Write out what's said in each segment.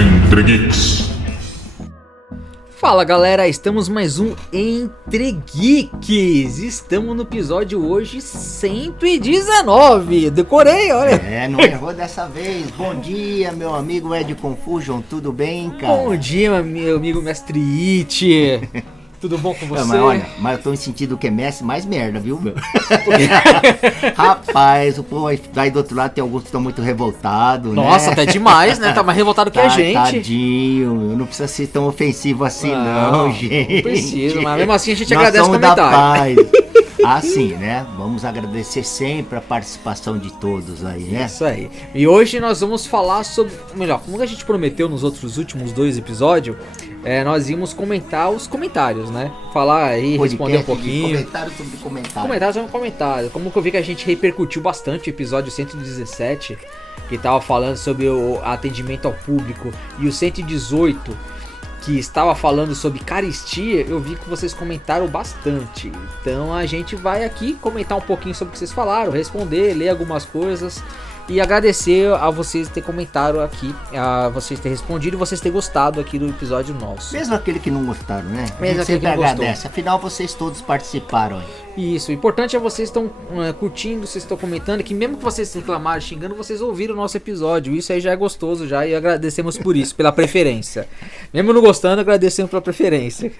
Entre Geeks. Fala galera, estamos mais um Entre Geeks. Estamos no episódio hoje 119. Decorei, olha. Não errou dessa vez. Bom dia, meu amigo Ed Confusion. Tudo bem, cara? Bom dia, meu amigo Mestre It. Tudo bom com você? Mas eu tô me sentindo que é Messi mais merda, viu? Rapaz, o povo aí do outro lado tem alguns que estão muito revoltados, né? Nossa, até demais, né? Tá mais revoltado que a gente. Tadinho, não precisa ser tão ofensivo assim não, gente. Não precisa, mas mesmo assim a gente Nós agradece o somos comentário. da paz. Assim, né? Vamos agradecer sempre a participação de todos aí, né? Isso aí. E hoje nós vamos falar sobre... Melhor, como a gente prometeu nos últimos 2 episódios, nós íamos comentar os comentários, né? Falar aí, responder um pouquinho. Comentário sobre comentário. Comentário sobre comentário. Como que eu vi que a gente repercutiu bastante o episódio 117, que tava falando sobre o atendimento ao público, e o 118, que estava falando sobre caristia, eu vi que vocês comentaram bastante. Então a gente vai aqui comentar um pouquinho sobre o que vocês falaram, responder, ler algumas coisas e agradecer a vocês ter comentado aqui, a vocês ter respondido e vocês ter gostado aqui do episódio nosso. Mesmo aquele que não gostaram, né? Mesmo aquele que não agradece. Afinal, vocês todos participaram aí. Isso, o importante é vocês estão curtindo, vocês estão comentando, que mesmo que vocês reclamaram, xingando, vocês ouviram o nosso episódio. Isso aí já é gostoso já e agradecemos por isso, pela preferência. Mesmo não gostando, agradecemos pela preferência.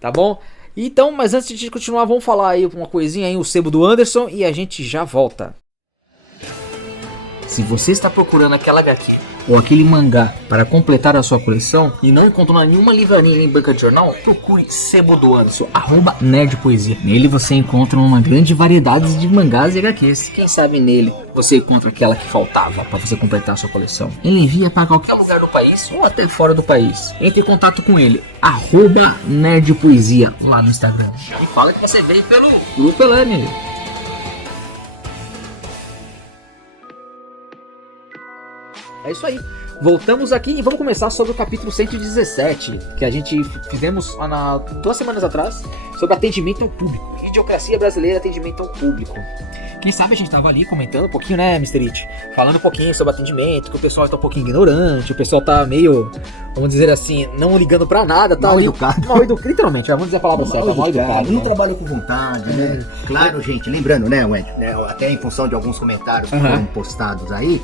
Tá bom? Então, mas antes de continuar, vamos falar aí uma coisinha aí, o sebo do Anderson, e a gente já volta. Se você está procurando aquela HQ ou aquele mangá para completar a sua coleção e não encontrou nenhuma livraria nem banca de jornal, procure Sebo do Anderson, @nerdpoesia. Nele você encontra uma grande variedade de mangás e HQs. Quem sabe nele você encontra aquela que faltava para você completar a sua coleção. Ele envia para qualquer lugar do país ou até fora do país. Entre em contato com ele, @nerdpoesia lá no Instagram. E fala que você veio pelo Grupo Elane. É isso aí. Voltamos aqui e vamos começar sobre o capítulo 117, que a gente fizemos 2 semanas atrás, sobre atendimento ao público. Idiocracia brasileira, atendimento ao público. Quem sabe a gente tava ali comentando um pouquinho, né, Mr. It? Falando um pouquinho sobre atendimento, que o pessoal tá um pouquinho ignorante, o pessoal tá meio, vamos dizer assim, não ligando pra nada, tá mal ali, educado. Mal educado, literalmente, vamos dizer a palavra certa, mal educado. Eu não trabalho com vontade, né? Claro, gente, lembrando, né, Wendy, né, até em função de alguns comentários que foram postados aí,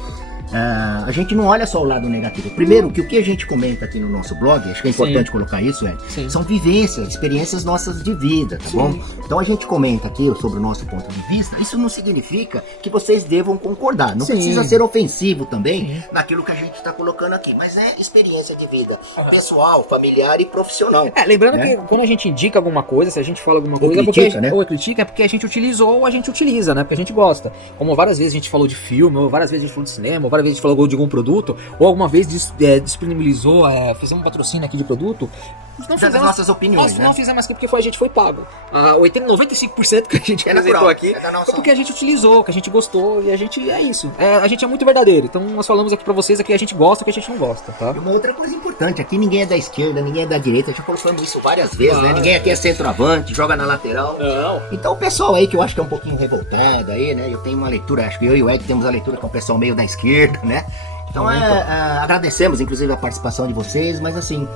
a gente não olha só o lado negativo. Primeiro, que o que a gente comenta aqui no nosso blog, acho que é importante colocar isso, são vivências, experiências nossas de vida, tá bom? Então a gente comenta aqui sobre o nosso ponto de vista. Isso não significa que vocês devam concordar. Não precisa ser ofensivo também naquilo que a gente está colocando aqui, mas é experiência de vida pessoal, familiar e profissional. Lembrando que quando a gente indica alguma coisa, se a gente fala alguma coisa, ou critica, é porque a gente utilizou ou a gente utiliza, né? Porque a gente gosta. Como várias vezes a gente falou de filme, ou várias vezes a gente falou de cinema, ou várias vezes a gente falou de algum produto, ou alguma vez disponibilizou, fizemos um patrocínio aqui de produto. Não fizemos nossas opiniões, não fizemos aqui porque a gente foi pago. 95% que a gente apresentou aqui foi porque a gente utilizou, que a gente gostou, e a gente é isso. A gente é muito verdadeiro, então nós falamos aqui pra vocês que a gente gosta, que a gente não gosta, tá? E uma outra coisa importante, aqui ninguém é da esquerda, ninguém é da direita, já colocamos isso várias vezes, né? Ninguém aqui é centroavante, joga na lateral. Não. Então o pessoal aí que eu acho que é um pouquinho revoltado aí, né? Eu tenho uma leitura, acho que eu e o Ed temos a leitura com o pessoal meio da esquerda, né? Então agradecemos inclusive a participação de vocês, mas assim,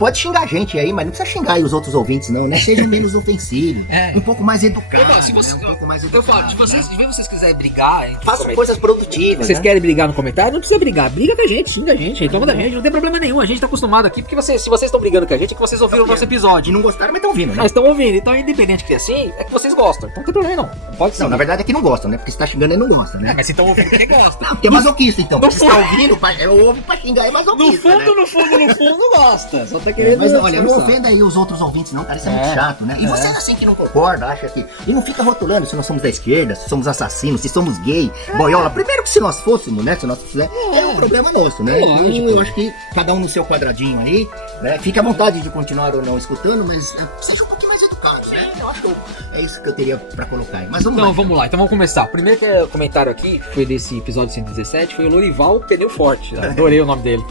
pode xingar a gente aí, mas não precisa xingar aí os outros ouvintes não, né? Seja menos ofensivo, um pouco mais educado, um pouco mais educado. Eu falo, de vocês quiserem brigar, façam coisas produtivas, vocês querem brigar no comentário, não precisa brigar, briga com a gente, xinga a gente, reclama da gente, não tem problema nenhum, a gente tá acostumado aqui, porque se vocês estão brigando com a gente, é que vocês ouviram o nosso episódio. E não gostaram, mas estão ouvindo, né? Mas estão ouvindo, então independente que é assim, é que vocês gostam, então não tem problema não, pode ser. Não, na verdade é que não gostam, né? Porque se tá xingando, ele não gosta, né? Mas se estão ouvindo, porque gosta. Não, porque é masoquista, então. Porque se tá ouvindo, eu ouvo pra xingar, é masoquista, no fundo gosta, só tá querendo... Mas olha, não ofenda aí os outros ouvintes não, cara, isso é muito chato, né? E vocês assim que não concordam, acha que... E não fica rotulando se nós somos da esquerda, se somos assassinos, se somos gay, boiola. Primeiro que se nós fôssemos, né, se nós fizéssemos, é um problema nosso, né? Então, eu acho que cada um no seu quadradinho aí, né? Fique à vontade de continuar ou não escutando, mas seja um pouquinho mais educado, né? Eu acho que é isso que eu teria pra colocar aí. Mas vamos lá. Então vamos começar. O primeiro comentário aqui, foi desse episódio 117, foi o Lorival Pneu Forte. Adorei o nome dele.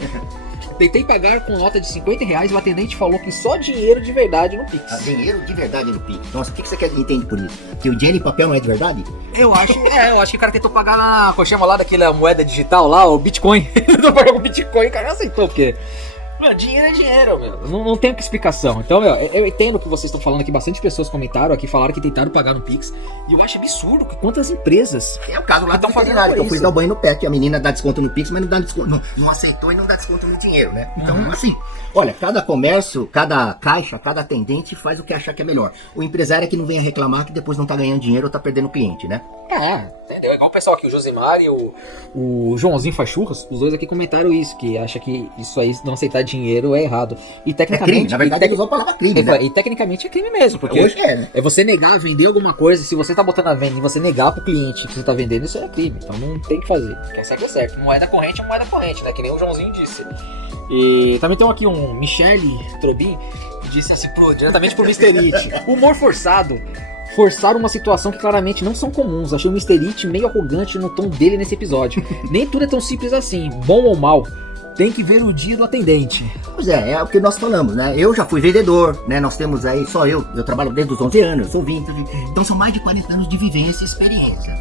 Tentei pagar com nota de R$50 e o atendente falou que só dinheiro de verdade no Pix. Dinheiro de verdade no Pix. Nossa, o que você quer entender por isso? Que o dinheiro em papel não é de verdade? Eu acho que o cara tentou pagar na coxema lá daquela moeda digital lá, o Bitcoin. Tentou pagar com Bitcoin, o cara não aceitou, porque... Meu, dinheiro é dinheiro, meu. Não tem explicação. Então, meu, eu entendo o que vocês estão falando aqui. Bastante pessoas comentaram aqui, falaram que tentaram pagar no Pix. E eu acho absurdo que quantas empresas... É o caso lá do veterinário, que eu fui dar o banho no pet. A menina dá desconto no Pix, mas não dá desconto, não aceitou e não dá desconto no dinheiro, né? Então, assim, olha, cada comércio, cada caixa, cada atendente faz o que achar que é melhor. O empresário é que não venha reclamar que depois não tá ganhando dinheiro ou tá perdendo cliente, né? Entendeu? Igual o pessoal aqui, o Josimar e o Joãozinho Fachurras, os dois aqui comentaram isso, que acha que isso aí, não aceitar dinheiro é errado. E tecnicamente... É crime, na verdade ele usou a palavra crime, né? E tecnicamente é crime mesmo, porque hoje né? É você negar, vender alguma coisa, se você tá botando a venda e você negar pro cliente que você tá vendendo, isso é crime, então não tem que fazer. Quer ser que é certo. Moeda corrente é moeda corrente, né? Que nem o Joãozinho disse. E também tem aqui um Michele Trobin, que disse assim, diretamente pro Mr. It. Humor forçado. Forçar uma situação que claramente não são comuns. Achei o Mr. It meio arrogante no tom dele nesse episódio. Nem tudo é tão simples assim, bom ou mal. Tem que ver o dia do atendente. Pois é o que nós falamos, né? Eu já fui vendedor, né? Nós temos aí, só eu trabalho desde os 11 anos, eu sou vintage. Então são mais de 40 anos de vivência e experiência.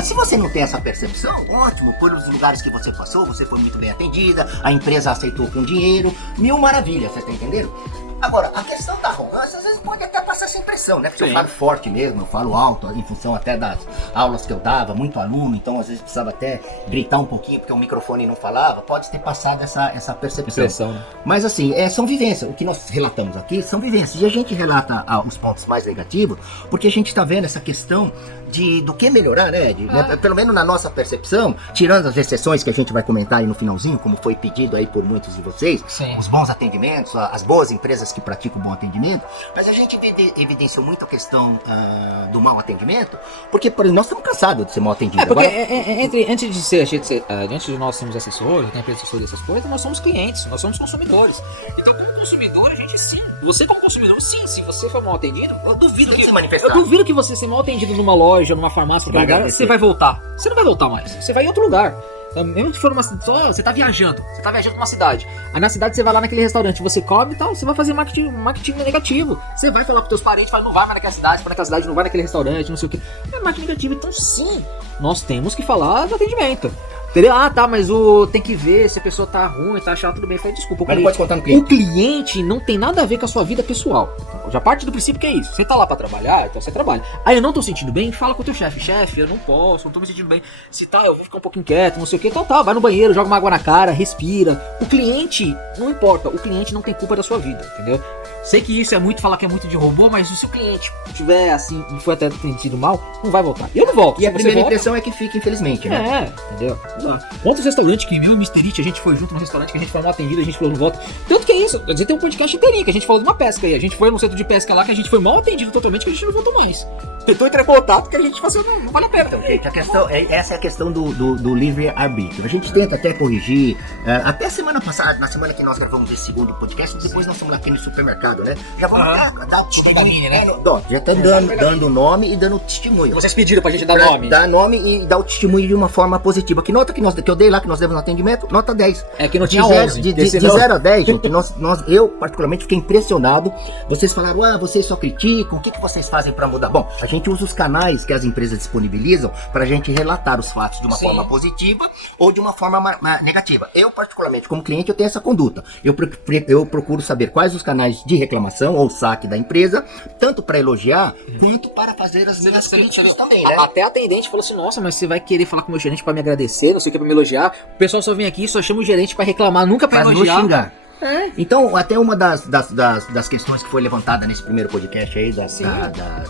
Se você não tem essa percepção, ótimo, pelos lugares que você passou, você foi muito bem atendida, a empresa aceitou com dinheiro, mil maravilhas, você tá entendendo? Agora, a questão da arrogância, às vezes pode até passar essa impressão, né? Porque eu falo forte mesmo, eu falo alto, em função até das aulas que eu dava, muito aluno, então às vezes precisava até gritar um pouquinho, porque o microfone não falava, pode ter passado essa percepção. Né? Mas assim, são vivências, o que nós relatamos aqui são vivências, e a gente relata os pontos mais negativos, porque a gente está vendo essa questão do que melhorar, né? Né? Pelo menos na nossa percepção, tirando as exceções que a gente vai comentar aí no finalzinho, como foi pedido aí por muitos de vocês, os bons atendimentos, as boas empresas que praticam bom atendimento, mas a gente evidenciou muito a questão do mau atendimento, porque nós estamos cansados de ser mal atendido. Porque antes de nós sermos assessores, tem empresa assessora dessas coisas, nós somos clientes, nós somos consumidores. Então, como consumidor, a gente sim, você como consumidor, sim, se você for mal atendido, eu duvido que você ser mal atendido numa loja, numa farmácia, você vai voltar. Você não vai voltar mais, você vai em outro lugar. Mesmo que for você tá viajando pra uma cidade. Aí na cidade você vai lá naquele restaurante, você come e tal, você vai fazer marketing negativo. Você vai falar pros teus parentes, fala, não vai mais naquela cidade, não vai naquele restaurante, não sei o que. É marketing negativo, então sim, nós temos que falar do atendimento. Entendeu? Mas tem que ver se a pessoa tá ruim, tá chata, tudo bem. Falei, desculpa, mas não pode contar no cliente. O cliente não tem nada a ver com a sua vida pessoal. Então, já parte do princípio que é isso. Você tá lá pra trabalhar, então você trabalha. Aí eu não tô sentindo bem, fala com o teu chefe. Chefe, eu não posso, não tô me sentindo bem. Se tá, eu vou ficar um pouco inquieto, não sei o que. Então tá, vai no banheiro, joga uma água na cara, respira. O cliente, não importa, o cliente não tem culpa da sua vida, entendeu? Sei que isso é muito, falar que é muito de robô, mas se o cliente tiver assim, e foi até sentido mal, não vai voltar. Eu não volto. E a primeira impressão é que fica, infelizmente, né? Entendeu? Quantos restaurantes que eu e o Mr. It, a gente foi junto no restaurante, que a gente foi mal atendido, a gente falou não volta. Tanto que é isso, quer dizer, tem um podcast inteirinho, que a gente falou de uma pesca aí. A gente foi no centro de pesca lá, que a gente foi mal atendido totalmente, que a gente não voltou mais. Tentou entrar em contato, que a gente passou, não vale a pena. Então, gente, essa é a questão do livre-arbítrio. A gente tenta até corrigir, até semana passada, na semana que nós gravamos esse segundo podcast, depois nós estamos lá naquele supermercado, né? Já vamos dar o testemunho, né? Já tá dando nome e dando testemunho. Vocês pediram pra gente dar nome. Dar nome e dar o testemunho de uma forma positiva. Que nota que eu dei lá, que nós demos no atendimento? Nota 10. É que não tinha 11. De 0 a 10, gente, eu particularmente fiquei impressionado. Vocês falaram, vocês só criticam, o que vocês fazem pra mudar? Bom, a gente usa os canais que as empresas disponibilizam pra gente relatar os fatos de uma forma positiva ou de uma forma negativa. Eu, particularmente, como cliente, eu tenho essa conduta. Eu procuro saber quais os canais de reclamação ou saque da empresa, tanto para elogiar, quanto para fazer as minhas críticas também, né? Até a atendente falou assim, nossa, mas você vai querer falar com o meu gerente para me agradecer, não sei o que, para me elogiar. O pessoal só vem aqui e só chama o gerente para reclamar, nunca para elogiar. Nos xingar. Então, até uma das questões que foi levantada nesse primeiro podcast aí,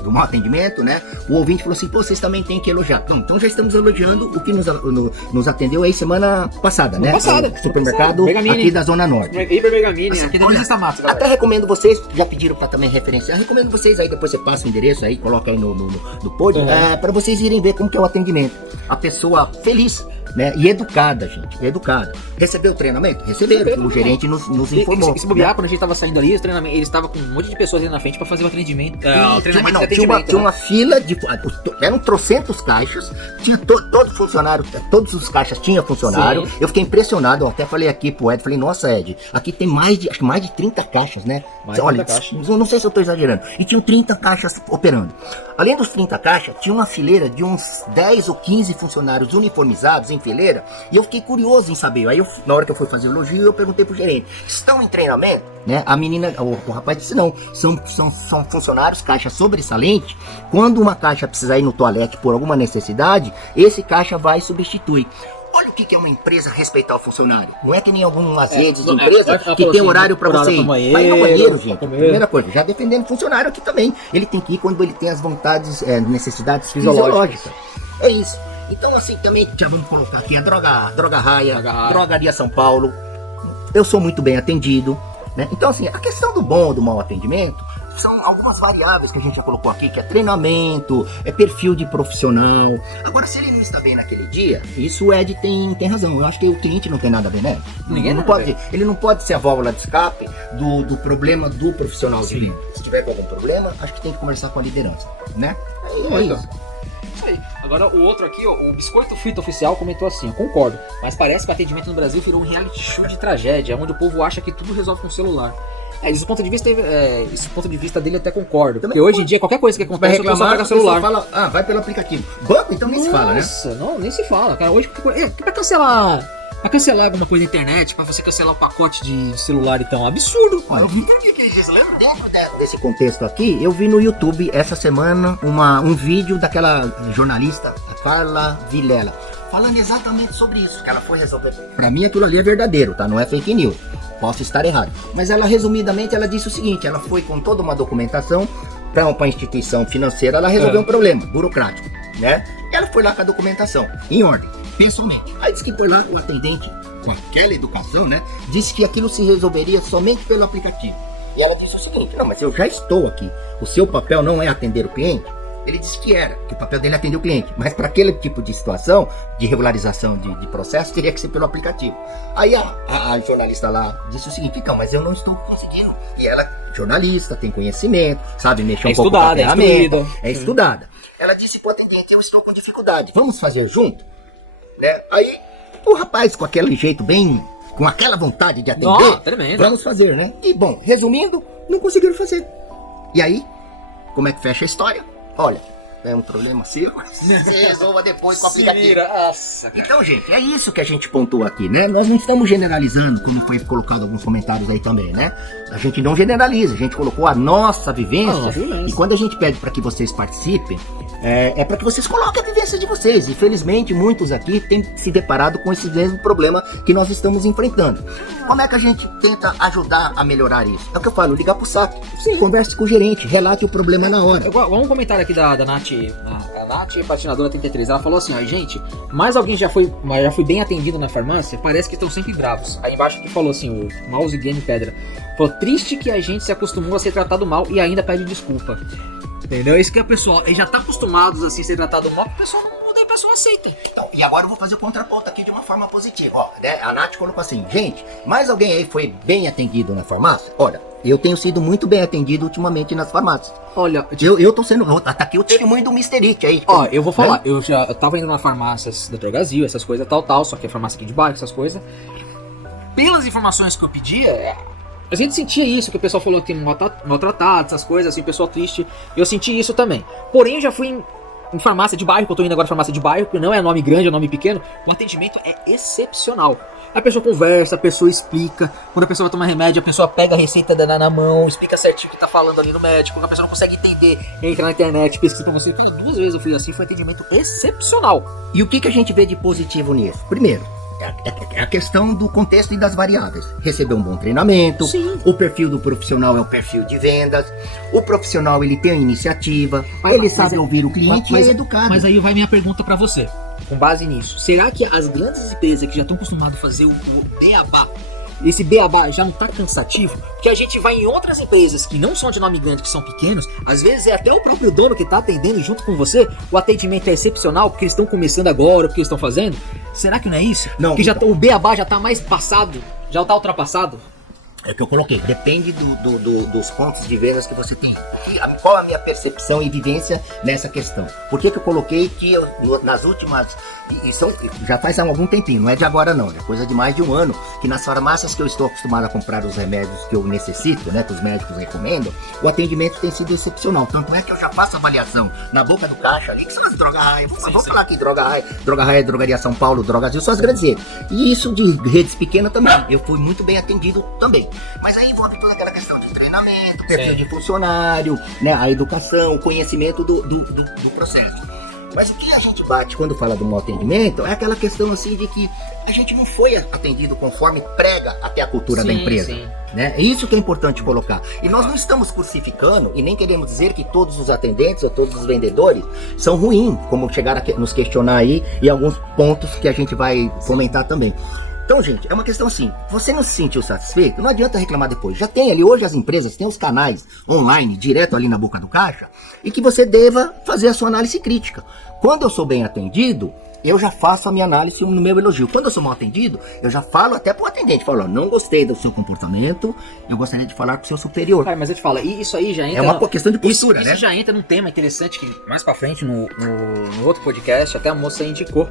do mau atendimento, né? O ouvinte falou assim, vocês também têm que elogiar. Não, então já estamos elogiando o que nos atendeu aí semana passada, né? O supermercado aqui da Zona Norte. Aqui da Vista Matos, galera. Até recomendo vocês, já pediram pra também referenciar, recomendo vocês aí, depois você passa o endereço aí, coloca aí no pod, pra vocês irem ver como que é o atendimento. A pessoa feliz, né? E educada, gente, educada. Recebeu o treinamento? Receberam, o gerente nos informou. E se bobear, quando a gente tava saindo ali, ele estava com um monte de pessoas ali na frente pra fazer o atendimento. Tinha uma fila de... Eram trocentos caixas, tinha todo funcionário, todos os caixas tinham funcionário. Sim. Eu fiquei impressionado, eu até falei aqui pro Ed, falei, nossa, Ed, aqui tem mais de 30 caixas, né? Olha, eu não sei se eu tô exagerando. E tinham 30 caixas operando. Além dos 30 caixas, tinha uma fileira de uns 10 ou 15 funcionários uniformizados em fileira, e eu fiquei curioso em saber. Aí, na hora que eu fui fazer o elogio, eu perguntei pro gerente, estão em treinamento? Né? A menina, o rapaz disse não, são funcionários, caixa sobressalente. Quando uma caixa precisar ir no toalete por alguma necessidade, esse caixa vai e substitui. Olha o que é uma empresa respeitar o funcionário. Não é que nem algumas redes de empresa que tem horário pra você ir. Vai no banheiro, gente. Primeira coisa, já defendendo o funcionário aqui também. Ele tem que ir quando ele tem as vontades, necessidades fisiológicas. É isso. Então assim, também já vamos colocar aqui a droga raia, drogaria São Paulo. Eu sou muito bem atendido, né? Então assim, a questão do bom ou do mau atendimento são algumas variáveis que a gente já colocou aqui, que é treinamento, é perfil de profissional. Agora, se ele não está bem naquele dia, isso o Ed tem razão. Eu acho que o cliente não tem nada a ver, né? Ele não pode ser a válvula de escape do problema do profissional de vida. Se tiver com algum problema, acho que tem que conversar com a liderança, né? É isso. Isso aí. Agora o outro aqui, o Biscoito Frito Oficial comentou assim, eu concordo, mas parece que o atendimento no Brasil virou um reality show de tragédia, onde o povo acha que tudo resolve com o celular. Esse ponto de vista dele eu até concordo. Porque hoje em dia, qualquer coisa que acontece, o pessoal pega o celular. Fala, vai pelo aplicativo. Banco, então nem se fala, né? Nossa, não, nem se fala, cara. Hoje, pra cancelar alguma coisa na internet, pra você cancelar o pacote de celular, então, absurdo. Olha, eu vi dentro desse contexto aqui, eu vi no YouTube essa semana um vídeo daquela jornalista, Carla Vilela, falando exatamente sobre isso, que ela foi resolver. Pra mim aquilo ali é verdadeiro, tá? Não é fake news. Posso estar errado. Mas ela, resumidamente, ela disse o seguinte, ela foi com toda uma documentação para uma instituição financeira, ela resolveu um problema burocrático, né? Ela foi lá com a documentação, em ordem, pessoalmente. Aí disse que foi lá o atendente, com aquela educação, né? Disse que aquilo se resolveria somente pelo aplicativo. E ela disse o seguinte, não, mas eu já estou aqui. O seu papel não é atender o cliente? Ele disse que o papel dele é atender o cliente, mas para aquele tipo de situação, de regularização de processo, teria que ser pelo aplicativo. Aí a jornalista lá disse o seguinte, então, mas eu não estou conseguindo. E ela, jornalista, tem conhecimento, sabe mexer um pouco com a ferramenta, é estudada. Ela disse pro atendente, eu estou com dificuldade, vamos fazer junto? Né? Aí o rapaz, com aquele jeito bem, com aquela vontade de atender, vamos fazer, né? E bom, resumindo, não conseguiram fazer. E aí, como é que fecha a história? Olha, é um problema seu, você resolva depois com o aplicativo. Nossa, então, gente, é isso que a gente pontua aqui, né? Nós não estamos generalizando, como foi colocado alguns comentários aí também, né? A gente não generaliza, a gente colocou a nossa vivência. E quando a gente pede para que vocês participem, é para que vocês coloquem a vivência de vocês. Infelizmente, muitos aqui têm se deparado com esse mesmo problema que nós estamos enfrentando. Como é que a gente tenta ajudar a melhorar isso? É o que eu falo, ligar pro SAP. Sim. Converse com o gerente, relate o problema na hora. Um comentário aqui da Nath, a Nath Patinadora 33, ela falou assim, ó, gente, mais alguém já foi bem atendido na farmácia? Parece que estão sempre bravos. Aí embaixo que falou assim, o Mouse Game Pedra, falou, triste que a gente se acostumou a ser tratado mal e ainda pede desculpa. Entendeu? Isso que é o pessoal, eles já estão acostumados assim a ser tratado mal, o pessoal não muda e o pessoal aceita. Então, e agora eu vou fazer o contraponto aqui de uma forma positiva. Ó, né? A Nath colocou assim, gente, mais alguém aí foi bem atendido na farmácia? Olha, eu tenho sido muito bem atendido ultimamente nas farmácias. Olha, eu tô sendo, tá aqui o testemunho do Mr. It aí. Ó, eu vou falar, eu tava indo na farmácia Dr. Gazil, essas coisas tal, só que a farmácia aqui de bairro, essas coisas. Pelas informações que eu pedia, a gente sentia isso, que o pessoal falou que maltratado, essas coisas, assim, pessoal triste. Eu senti isso também. Porém, eu já fui em farmácia de bairro, que eu tô indo agora farmácia de bairro, que não é nome grande, é nome pequeno. O atendimento é excepcional. A pessoa conversa, a pessoa explica. Quando a pessoa vai tomar remédio, a pessoa pega a receita na mão, explica certinho o que tá falando ali no médico. A pessoa não consegue entender, entra na internet, pesquisa pra você. Cara, 2 vezes eu fui assim, foi um atendimento excepcional. E o que a gente vê de positivo nisso? Primeiro, é a questão do contexto e das variáveis. Receber um bom treinamento. Sim. O perfil do profissional é o perfil de vendas. O profissional, ele tem a iniciativa, ele sabe ouvir o cliente e é educado. Mas aí vai minha pergunta pra você. Com base nisso, será que as grandes empresas que já estão acostumadas a fazer o beabá, esse beabá já não tá cansativo? Porque a gente vai em outras empresas que não são de nome grande, que são pequenos, às vezes é até o próprio dono que tá atendendo junto com você, o atendimento é excepcional, porque eles estão começando agora, porque eles estão fazendo. Será que não é isso? Não. Que o beabá já tá mais passado, já tá ultrapassado? É o que eu coloquei, depende dos pontos de vendas que você tem. Qual a minha percepção e vivência nessa questão? Por que eu coloquei que nas últimas... já faz há algum tempinho, não é de agora não, é coisa de mais de um ano, que nas farmácias que eu estou acostumado a comprar os remédios que eu necessito, né, que os médicos recomendam, o atendimento tem sido excepcional. Tanto é que eu já faço avaliação na boca do caixa ali, que são as drogas raia. Vamos falar aqui, droga raia, Drogaria São Paulo, Drogazil, são as grandes redes. E isso de redes pequenas também, eu fui muito bem atendido também. Mas aí envolve toda aquela questão de treinamento, perfil de funcionário, né, a educação, o conhecimento do processo. Mas o que a gente bate quando fala do mau atendimento é aquela questão assim de que a gente não foi atendido conforme prega até a cultura da empresa. Né? É isso que é importante colocar. E nós não estamos crucificando e nem queremos dizer que todos os atendentes ou todos os vendedores são ruins, como chegaram a nos questionar aí e alguns pontos que a gente vai comentar também. Então, gente, é uma questão assim, você não se sentiu satisfeito, não adianta reclamar depois. Já tem ali, hoje as empresas têm os canais online, direto ali na boca do caixa, e que você deva fazer a sua análise crítica. Quando eu sou bem atendido, eu já faço a minha análise no meu elogio. Quando eu sou mal atendido, eu já falo até pro atendente, falo, ó, não gostei do seu comportamento, eu gostaria de falar com o seu superior. Cara, mas eu te falo, isso aí já entra... É uma questão de postura, né? Isso já entra num tema interessante que mais pra frente, no outro podcast, até a moça indicou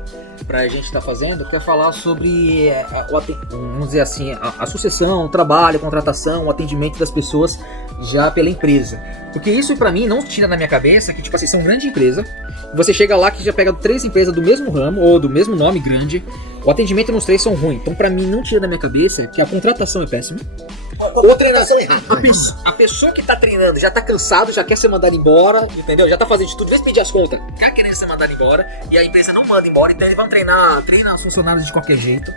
pra gente estar fazendo, que é falar sobre, vamos dizer assim, a sucessão, o trabalho, a contratação, o atendimento das pessoas já pela empresa. Porque isso pra mim não tira na minha cabeça que, tipo assim, são grande empresa, você chega lá que já pega 3 empresas do mesmo ramo ou do mesmo nome grande, o atendimento nos 3 são ruins. Então pra mim não tira da minha cabeça que a contratação é péssima. Ou treinação errada. A pessoa que tá treinando já tá cansado, já quer ser mandado embora, entendeu? Já tá fazendo de tudo, vê se pedir as contas, quer querer ser mandado embora, e a empresa não manda embora, então eles vão treinar os funcionários de qualquer jeito.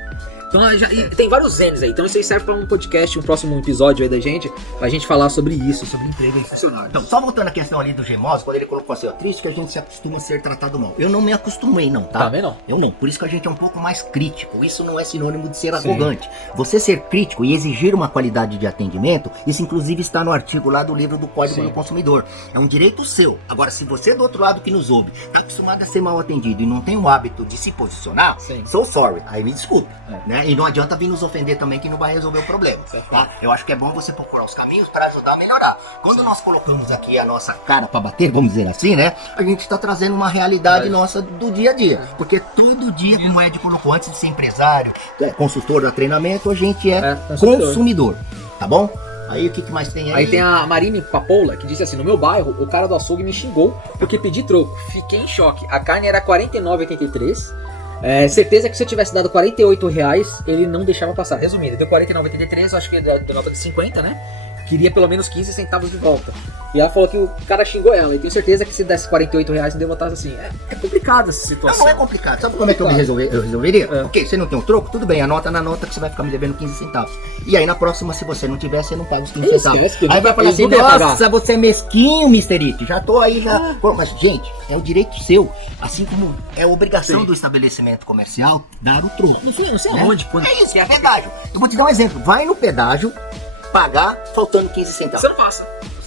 Então e tem vários N's aí, então isso aí serve pra um podcast, um próximo episódio aí da gente, pra gente falar sobre isso, sobre emprego e funcionário. Então, só voltando à questão ali do Gemoz, quando ele colocou assim, ó, triste que a gente se acostuma a ser tratado mal. Eu não me acostumei não, tá? Também não. Eu não, por isso que a gente é um pouco mais crítico, isso não é sinônimo de ser arrogante. Você ser crítico e exigir uma qualidade de atendimento, isso inclusive está no artigo lá do livro do Código do Consumidor. É um direito seu. Agora, se você do outro lado que nos ouve, tá acostumado a ser mal atendido e não tem o hábito de se posicionar, so sorry, aí me desculpa, né? E não adianta vir nos ofender também que não vai resolver o problema, tá? Eu acho que é bom você procurar os caminhos para ajudar a melhorar. Quando nós colocamos aqui a nossa cara para bater, vamos dizer assim, né? A gente está trazendo uma realidade nossa do dia a dia, porque todo dia, como o Ed colocou, antes de ser empresário, consultor de treinamento, a gente é consumidor, tá bom? Aí o que mais tem aí? Aí tem a Marine Papoula, que disse assim, no meu bairro, o cara do açougue me xingou porque pedi troco. Fiquei em choque. A carne era R$ 49,83. Certeza que se eu tivesse dado R$48, ele não deixava passar. Resumindo, deu R$49,83, acho que deu nota de 50, né? Queria pelo menos 15 centavos de volta. E ela falou que o cara xingou ela. E tenho certeza que se desse R$48 não deu vontade assim. É complicado essa situação. Não é complicado. Sabe como é que eu resolveria? Ok, você não tem um troco? Tudo bem, anota na nota que você vai ficar me devendo 15 centavos. E aí na próxima, se você não tiver, você não paga os 15 centavos. Aí vai falar assim, nossa, você é mesquinho, Mr. It. Já tô aí, já... Pô, mas, gente, é o direito seu. Assim como é a obrigação do estabelecimento comercial dar o troco. Não sei aonde. Quando... É isso, é pedágio. Eu vou te dar um exemplo. Vai no pedágio, pagar faltando 15 centavos. Você não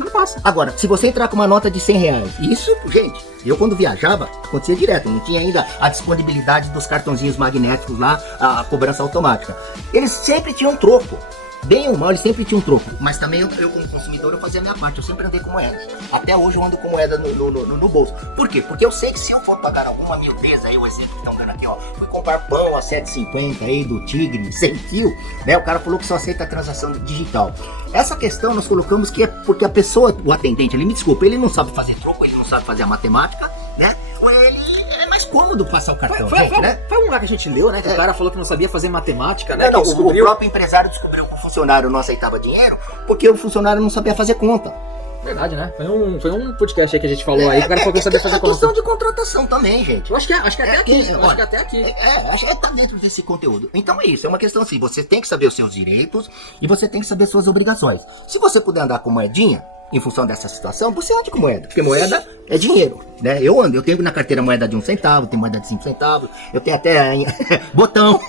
passa. Agora, se você entrar com uma nota de R$100, isso, gente, eu quando viajava, acontecia direto, não tinha ainda a disponibilidade dos cartãozinhos magnéticos lá, a cobrança automática. Eles sempre tinham troco. Bem ou mal, eles sempre tinham troco. Mas também eu como consumidor, eu fazia a minha parte. Eu sempre andei com moedas. Até hoje eu ando com moeda no bolso. Por quê? Porque eu sei que se eu for pagar alguma miudeza aí, o exemplo que estão dando aqui, ó. Fui comprar pão a R$7,50 aí do Tigre, sem fio, né? O cara falou que só aceita a transação digital. Essa questão nós colocamos que é porque a pessoa, o atendente, ele me desculpa, ele não sabe fazer troco, ele não sabe fazer a matemática, né? Ou ele é mais cômodo passar o cartão, né? Foi um lugar que a gente leu, né? Que o cara falou que não sabia fazer matemática, né? Não, o próprio empresário descobriu que o funcionário não aceitava dinheiro porque o funcionário não sabia fazer conta. Verdade, né? Foi um podcast aí que a gente falou aí, que o cara falou que não sabia fazer conta. É questão de contratação também, gente. Eu acho que é até aqui. Acho que até aqui. Acho que tá dentro desse conteúdo. Então é isso, é uma questão assim, você tem que saber os seus direitos e você tem que saber suas obrigações. Se você puder andar com moedinha, em função dessa situação, você ande com moeda, porque moeda é dinheiro, né? Eu tenho na carteira moeda de 1 centavo, tenho moeda de 5 centavos, eu tenho até botão,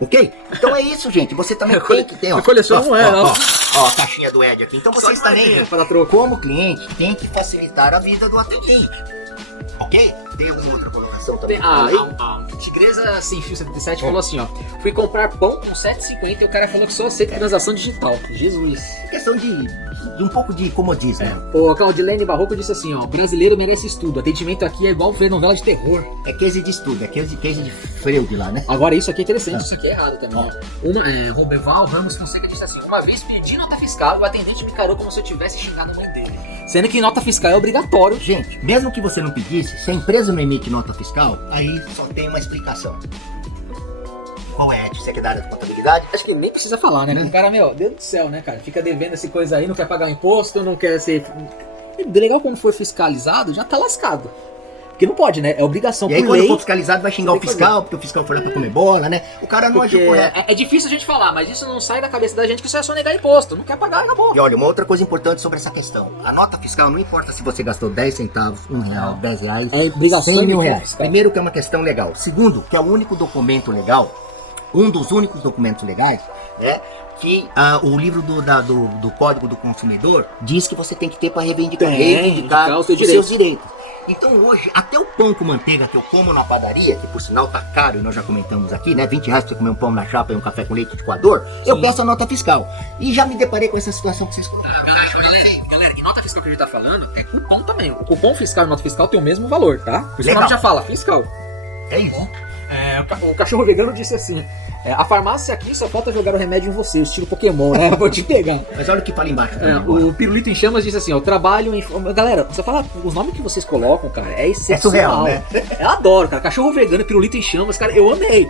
ok? Então é isso, gente, você também tem que ter, ó. Coleciona moeda, ó, a caixinha do Ed aqui. Então vocês também, como cliente, tem que facilitar a vida do atendente. Ok? Tem uma outra colocação também. A Tigresa Sem Fio 77 falou assim, ó. Fui comprar pão com 7,50 e o cara falou que só aceita transação digital. Jesus. Questão de um pouco de comodismo. O Claudilene Barroco disse assim, ó. Brasileiro merece estudo. Atendimento aqui é igual ver novela de terror. É case de estudo, é case de Freud lá, né? Agora isso aqui é interessante, isso aqui é errado também. Roberval Ramos Fonseca disse assim, uma vez pedi nota fiscal e o atendente me encarou como se eu tivesse xingado a mãe dele. Sendo que nota fiscal é obrigatório. Gente, mesmo que você não pedisse, se a empresa não emite nota fiscal, aí só tem uma explicação. Qual é a ética? Você quer dar área de contabilidade? Acho que nem precisa falar, né? O cara, meu, Deus do céu, né, cara? Fica devendo essa coisa aí, não quer pagar imposto, não quer ser... Legal, quando for fiscalizado, já tá lascado. Porque não pode, né? É obrigação. E aí quando for fiscalizado vai xingar o fiscal, porque o fiscal foi lá pra comer bola, né? O cara não agiu correto. É difícil a gente falar, mas isso não sai da cabeça da gente que isso é só negar imposto. Não quer pagar, acabou. E olha, uma outra coisa importante sobre essa questão. A nota fiscal não importa se você gastou 10 centavos, R$1, R$10, é obrigação 100 mil reais. Primeiro que é uma questão legal. Segundo, que é o único documento legal, um dos únicos documentos legais, né? Que o livro do Código do Consumidor diz que você tem que ter para reivindicar os seus direitos. Então hoje, até o pão com manteiga que eu como na padaria, que por sinal tá caro e nós já comentamos aqui, né? R$20 pra você comer um pão na chapa e um café com leite de coador, eu peço a nota fiscal. E já me deparei com essa situação que vocês colocaram. Galera, e nota fiscal que a gente tá falando, tem cupom também. O cupom fiscal e nota fiscal tem o mesmo valor, tá? Por isso que o nome já fala, fiscal. É isso. O cachorro vegano disse assim, a farmácia aqui só falta jogar o remédio em você, estilo Pokémon, né? Vou te pegar. Mas olha o que fala embaixo. O Pirulito em Chamas disse assim, ó, trabalho em... Galera, você fala, os nomes que vocês colocam, cara, é excepcional. É surreal, né? Eu adoro, cara. Cachorro vegano, Pirulito em Chamas, cara, eu amei.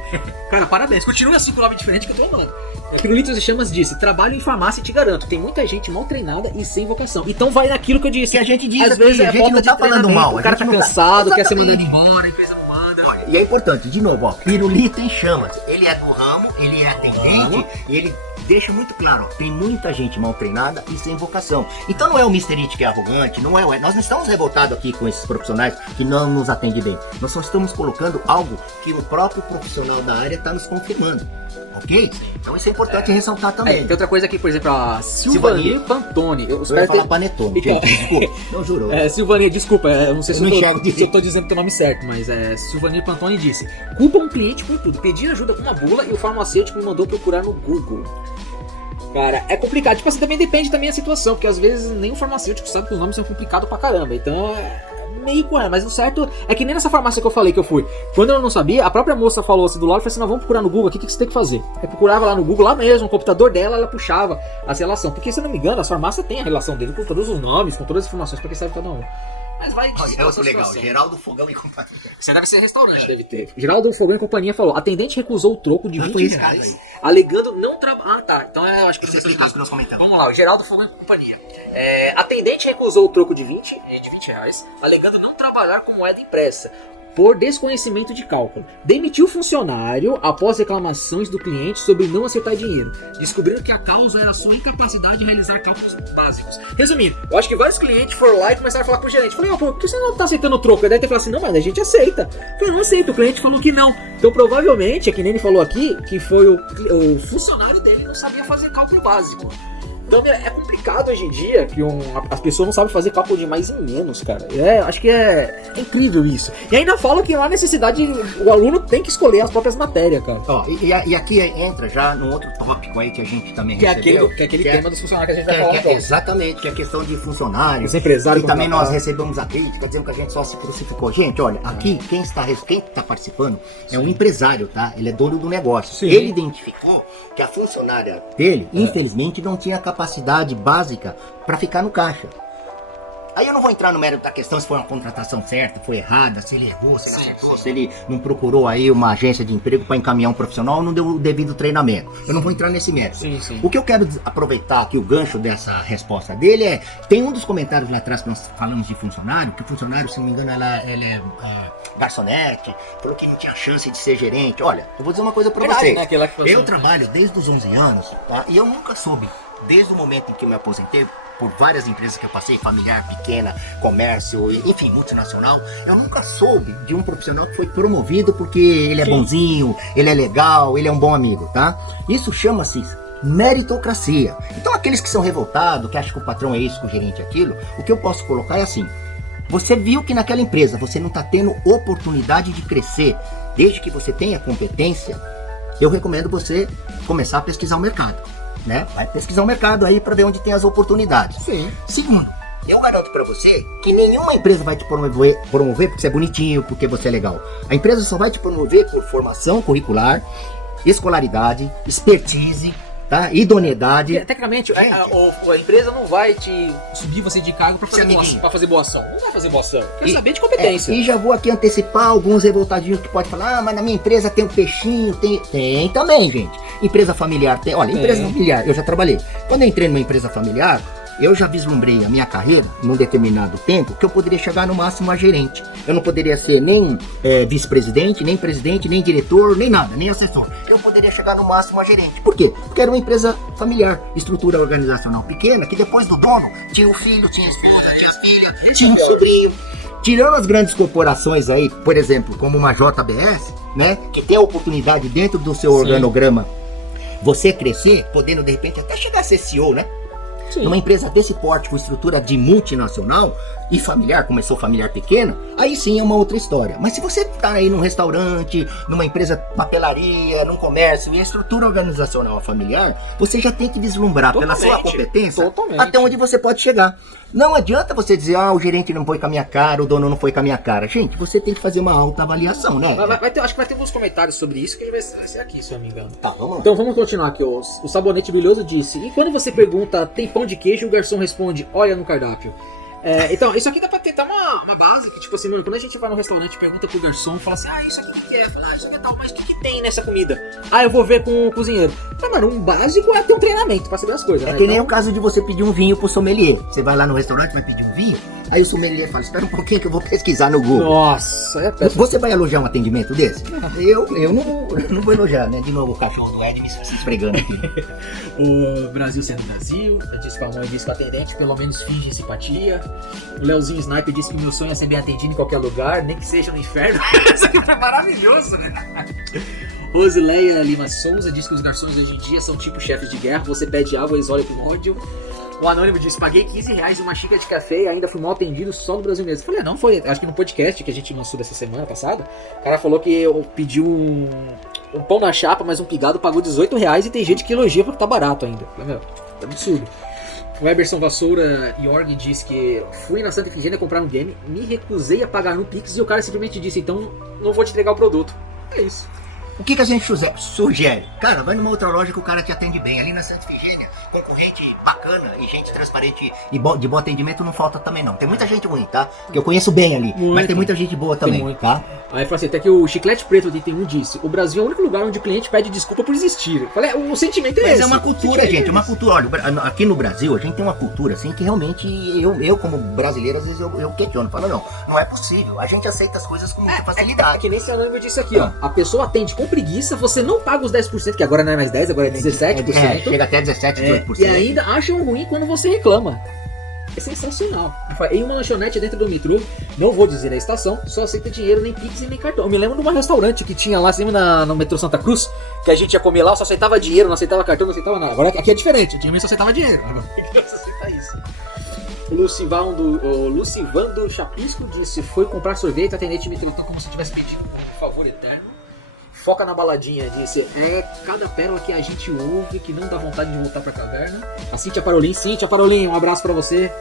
Cara, parabéns. Continue assim com o nome diferente que eu tô amando. Pirulito em Chamas disse, trabalho em farmácia e te garanto, tem muita gente mal treinada e sem vocação. Então vai naquilo que eu disse. Que a gente diz às vezes a gente não tá falando mal. O cara tá cansado, quer ser mandado embora, a empresa não manda. E é importante, de novo, ó, Pirulito em Chamas. Ele é do ramo, ele é atendente e ele deixa muito claro, ó, tem muita gente mal treinada e sem vocação. Então não é o Mr. It que é arrogante, nós não estamos revoltados aqui com esses profissionais que não nos atendem bem. Nós só estamos colocando algo que o próprio profissional da área está nos confirmando. Ok? Então isso é importante ressaltar também. Tem outra coisa aqui, por exemplo, a Silvani Pantone. Eu ia falar Panetone, gente, desculpa. Não jurou. Silvani, desculpa, eu não sei se eu tô dizendo o teu nome certo, mas Silvani Pantone disse, culpa um cliente por tudo, pedi ajuda com uma bula e o farmacêutico me mandou procurar no Google. Cara, é complicado, tipo assim, também depende também da situação, porque às vezes nem o farmacêutico sabe que os nomes são complicados pra caramba, então meio correto, mas o certo é que nem nessa farmácia que eu falei que eu fui. Quando eu não sabia, a própria moça falou assim do lado, eu falei assim, vamos procurar no Google aqui, o que você tem que fazer? Eu procurava lá no Google, lá mesmo, no computador dela, ela puxava as relações, porque se eu não me engano, as farmácias têm a relação dele com todos os nomes, com todas as informações, pra que serve cada um. Mas vai é outro legal, Geraldo Fogão e companhia. Você deve ser restaurante, deve ter. Geraldo Fogão e companhia falou, atendente recusou o troco de R$20, alegando não trabalhar. Ah, tá, então eu acho que você explicar o que nós comentamos. Vamos lá, o Geraldo Fogão e companhia. Atendente recusou o troco de R$20, alegando não trabalhar com moeda impressa, por desconhecimento de cálculo. Demitiu o funcionário após reclamações do cliente sobre não acertar dinheiro, descobrindo que a causa era sua incapacidade de realizar cálculos básicos. Resumindo, eu acho que vários clientes foram lá e começaram a falar com o gerente. Falei, por que você não tá aceitando o troco? Ele deve ter falado assim, não, mas a gente aceita. Eu falei, não aceito, o cliente falou que não. Então provavelmente, é que nem ele falou aqui, que foi o funcionário dele não sabia fazer cálculo básico. Então é complicado hoje em dia que as pessoas não sabem fazer cálculo de mais em menos, cara. Acho que é incrível isso. E ainda falam que não há necessidade, o aluno tem que escolher as próprias matérias, cara. Ó, e aqui entra já num outro tópico aí que a gente também recebeu. Que é aquele tema dos funcionários que a gente vai falar. Exatamente, que é a questão de funcionários. Os empresários. E também nós recebemos a crítica dizendo que a gente só se crucificou. Gente, olha, aqui quem está participando é um empresário, tá? Ele é dono do negócio. Sim. Ele identificou que a funcionária dele, infelizmente, não tinha capacidade básica para ficar no caixa. Aí eu não vou entrar no mérito da questão se foi uma contratação certa, foi errada, se ele errou, se ele acertou, se ele não procurou aí uma agência de emprego para encaminhar um profissional ou não deu o devido treinamento. Eu não vou entrar nesse mérito. Sim. O que eu quero aproveitar aqui, o gancho dessa resposta dele tem um dos comentários lá atrás que nós falamos de funcionário, que o funcionário, se não me engano, ela é garçonete, falou que não tinha chance de ser gerente. Olha, eu vou dizer uma coisa para vocês. Eu trabalho desde os 11 anos, tá? E eu nunca soube, desde o momento em que eu me aposentei, por várias empresas que eu passei, familiar, pequena, comércio, enfim, multinacional, eu nunca soube de um profissional que foi promovido porque ele é bonzinho, ele é legal, ele é um bom amigo, tá? Isso chama-se meritocracia. Então aqueles que são revoltados, que acham que o patrão é isso, que o gerente é aquilo, o que eu posso colocar é assim: você viu que naquela empresa você não está tendo oportunidade de crescer, desde que você tenha competência, eu recomendo você começar a pesquisar o mercado, né? Vai pesquisar o mercado aí para ver onde tem as oportunidades. Sim. Segundo, eu garanto para você que nenhuma empresa vai te promover porque você é bonitinho, porque você é legal. A empresa só vai te promover por formação curricular, escolaridade, expertise, tá? Idoneidade. Tecnicamente, a empresa não vai te subir você de cargo pra fazer boa ação. Não vai fazer boa ação. Quer saber de competência. E já vou aqui antecipar alguns revoltadinhos que pode falar: mas na minha empresa tem um peixinho, tem também, gente. Empresa familiar tem. Olha, empresa familiar, eu já trabalhei. Quando eu entrei numa empresa familiar, eu já vislumbrei a minha carreira, num determinado tempo, que eu poderia chegar no máximo a gerente. Eu não poderia ser nem vice-presidente, nem presidente, nem diretor, nem nada, nem assessor. Eu poderia chegar no máximo a gerente. Por quê? Porque era uma empresa familiar, estrutura organizacional pequena, que depois do dono tinha o filho, tinha a esposa, tinha a filha, tinha um sobrinho. Tirando as grandes corporações aí, por exemplo, como uma JBS, né, que tem a oportunidade dentro do seu organograma você crescer, podendo de repente até chegar a ser CEO, né? Sim. Numa empresa desse porte, com estrutura de multinacional e familiar, começou familiar pequena, aí sim é uma outra história. Mas se você tá aí num restaurante, numa empresa papelaria, num comércio, e a estrutura organizacional familiar, você já tem que vislumbrar pela sua competência até onde você pode chegar. Não adianta você dizer: o gerente não foi com a minha cara, o dono não foi com a minha cara. Gente, você tem que fazer uma autoavaliação, né? Acho que vai ter alguns comentários sobre isso que vai ser aqui, se eu não me engano. Tá, vamos lá. Então vamos continuar aqui. O Sabonete Brilhoso disse: e quando você pergunta, tem pão de queijo, o garçom responde, olha no cardápio. Então, isso aqui dá pra tentar uma base que, tipo assim, mano, quando a gente vai no restaurante e pergunta pro garçom, fala assim: isso aqui o que é? Fala: isso aqui é tal, mas o que tem nessa comida? Eu vou ver com o cozinheiro. Mas, mano, um básico é ter um treinamento pra saber as coisas, né? Que nem o caso de você pedir um vinho pro sommelier. Você vai lá no restaurante, vai pedir um vinho, aí o sommelier fala: espera um pouquinho que eu vou pesquisar no Google. Nossa, Você vai elogiar um atendimento desse? Eu não vou elogiar, né? De novo o cachorro do Ed me esfregando aqui. O Brasil sendo Brasil, disse que o atendente pelo menos finge simpatia. O Leozinho Sniper disse que meu sonho é ser bem atendido em qualquer lugar, nem que seja no inferno. Isso aqui foi maravilhoso, né? Rosileia Lima Souza disse que os garçons hoje em dia são tipo chefes de guerra, você pede água, eles olham com ódio. O Anônimo disse: paguei R$15 em uma xícara de café e ainda fui mal atendido só no Brasil mesmo. Falei: não, foi, acho que no podcast que a gente lançou dessa semana passada, o cara falou que eu pedi um pão na chapa, mas um pigado pagou R$18 e tem gente que elogia porque tá barato ainda. Falei: meu, tá absurdo. O Eberson Vassoura Jorg disse que fui na Santa Efigênia comprar um game, me recusei a pagar no Pix e o cara simplesmente disse: então não vou te entregar o produto. É isso. O que a gente sugere? Cara, vai numa outra loja que o cara te atende bem. Ali na Santa Efigênia, concorrente bacana e gente transparente e de bom atendimento não falta também não. Tem muita gente ruim, tá? Que eu conheço bem ali, mas tem muita gente boa também, tá? Aí fala assim, até que o Chiclete Preto de Item 1 disse: o Brasil é o único lugar onde o cliente pede desculpa por existir. Eu falei: o sentimento é esse. Mas é uma cultura, gente, uma cultura. Olha, aqui no Brasil a gente tem uma cultura assim que realmente eu como brasileiro às vezes eu questiono, falo: não é possível. A gente aceita as coisas com muita facilidade. Que nem esse Anônimo disse aqui, ó. A pessoa atende com preguiça, você não paga os 10%, que agora não é mais 10, agora é 17%. Chega até 17, 18%. E ainda acham ruim quando você reclama. É sensacional. Em uma lanchonete dentro do metrô, não vou dizer a estação, só aceita dinheiro, nem Pix e nem cartão. Eu me lembro de um restaurante que tinha lá, assim, no metrô Santa Cruz, que a gente ia comer lá, só aceitava dinheiro, não aceitava cartão, não aceitava nada. Agora aqui é diferente, antigamente só aceitava dinheiro. Agora não aceita isso. O Lucivando Chapisco disse: foi comprar sorvete, atendente me tratou como se tivesse pedido um favor eterno. Foca na baladinha, disse: é cada pérola que a gente ouve que não dá vontade de voltar pra caverna. A Cíntia Parolin, um abraço pra você.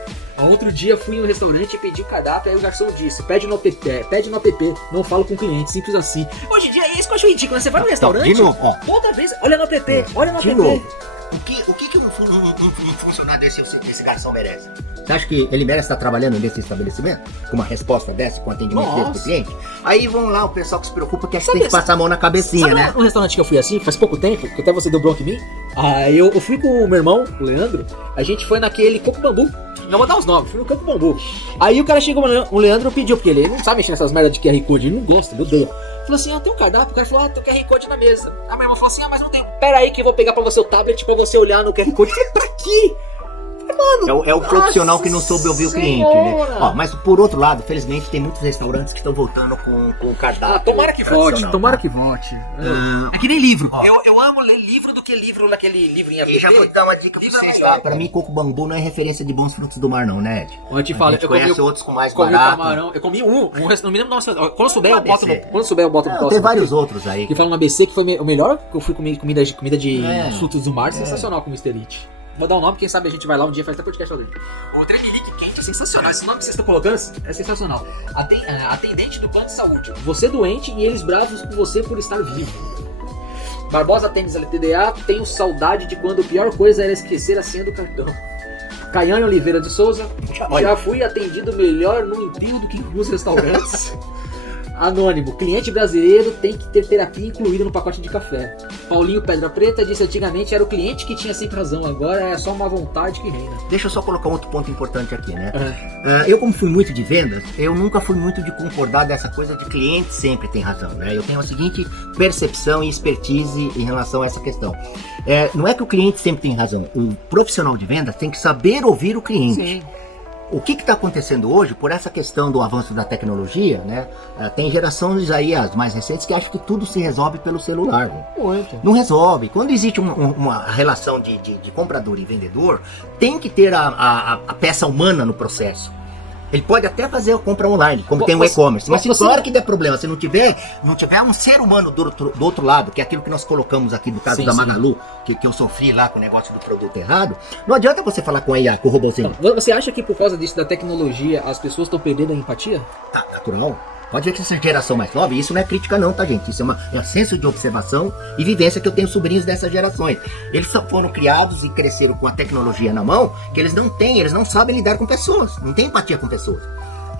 Outro dia fui em um restaurante e pedi cardápio, aí o garçom disse: pede no app, não falo com o cliente, simples assim. Hoje em dia é isso que eu acho ridículo, né? Você vai no restaurante, de novo, toda vez, olha no app, olha no app. Novo. O que um funcionário desse garçom merece? Você acha que ele merece estar trabalhando nesse estabelecimento? Com uma resposta dessa, com atendimento desse pro cliente? Aí vão lá o pessoal que se preocupa, que acha que tem que passar a mão na cabecinha, sabe, né? Um restaurante que eu fui assim, faz pouco tempo, que até você deu bronca em mim. Aí eu fui com o meu irmão, o Leandro, a gente foi naquele Coco Bambu. Não vou dar os nomes, fui no Coco Bambu. Aí o cara chegou, o Leandro pediu, porque ele não sabe mexer nessas merdas de QR Code, ele não gosta, ele odeia. Falou assim: tem um cardápio. O cara falou: tem um QR Code na mesa. A minha irmã falou assim: mas não tem. Pera aí que eu vou pegar pra você o tablet pra você olhar no QR Code. Eu falei: pra quê? mano. É o profissional que não soube ouvir o cliente, né? Ó, mas por outro lado, felizmente, tem muitos restaurantes que estão voltando com o cardápio. Tomara que volte, tomara que volte. É que nem livro. Eu amo ler livro do que livro naquele livrinho E já vou te dar uma dica pra vocês, tá? Pra mim, coco bambu não é referência de bons frutos do mar, não, né, Ed? Eu te falo, eu conheço outros com mais comi barato. Camarão, eu comi não me lembro, quando eu souber, eu boto no próximo. Tem vários outros aí. Que falam no ABC que foi o melhor que eu fui comer comida de frutos do mar, sensacional com o Mr. It. Vou dar um nome, quem sabe a gente vai lá um dia e faz até podcast dele. O Tremelique Quente é sensacional, esse nome que vocês estão colocando é sensacional. Atendente do plano de saúde, você doente e eles bravos com você por estar vivo. Barbosa Tênis LTDA, tenho saudade de quando a pior coisa era esquecer a senha do cartão. Caiane Oliveira de Souza, já fui atendido melhor no envio do que em alguns restaurantes. Anônimo, cliente brasileiro tem que ter terapia incluída no pacote de café. Paulinho Pedra Preta disse antigamente era o cliente que tinha sempre razão, agora é só uma vontade que reina. Deixa eu só colocar um outro ponto importante aqui, né? Eu, como fui muito de vendas, eu nunca fui muito de concordar dessa coisa de cliente sempre tem razão, né? Eu tenho a seguinte percepção e expertise em relação a essa questão. Não é que o cliente sempre tem razão, o profissional de vendas tem que saber ouvir o cliente. Sim. O que está acontecendo hoje, por essa questão do avanço da tecnologia, né? Tem gerações aí, as mais recentes, que acham que tudo se resolve pelo celular. Né? Não resolve. Quando existe uma relação de comprador e vendedor, tem que ter a peça humana no processo. Ele pode até fazer a compra online, como tem o e-commerce, mas se na hora que der problema, se não tiver um ser humano do outro lado, que é aquilo que nós colocamos aqui do caso da Magalu, que eu sofri lá com o negócio do produto errado, não adianta você falar com a IA, com o robôzinho. Você acha que por causa disso, da tecnologia, as pessoas estão perdendo a empatia? Tá, natural. Pode ver que essa geração mais nova, e isso não é crítica não, tá, gente? Isso é um senso de observação e vivência que eu tenho sobrinhos dessas gerações. Eles só foram criados e cresceram com a tecnologia na mão, que eles não sabem lidar com pessoas, não têm empatia com pessoas.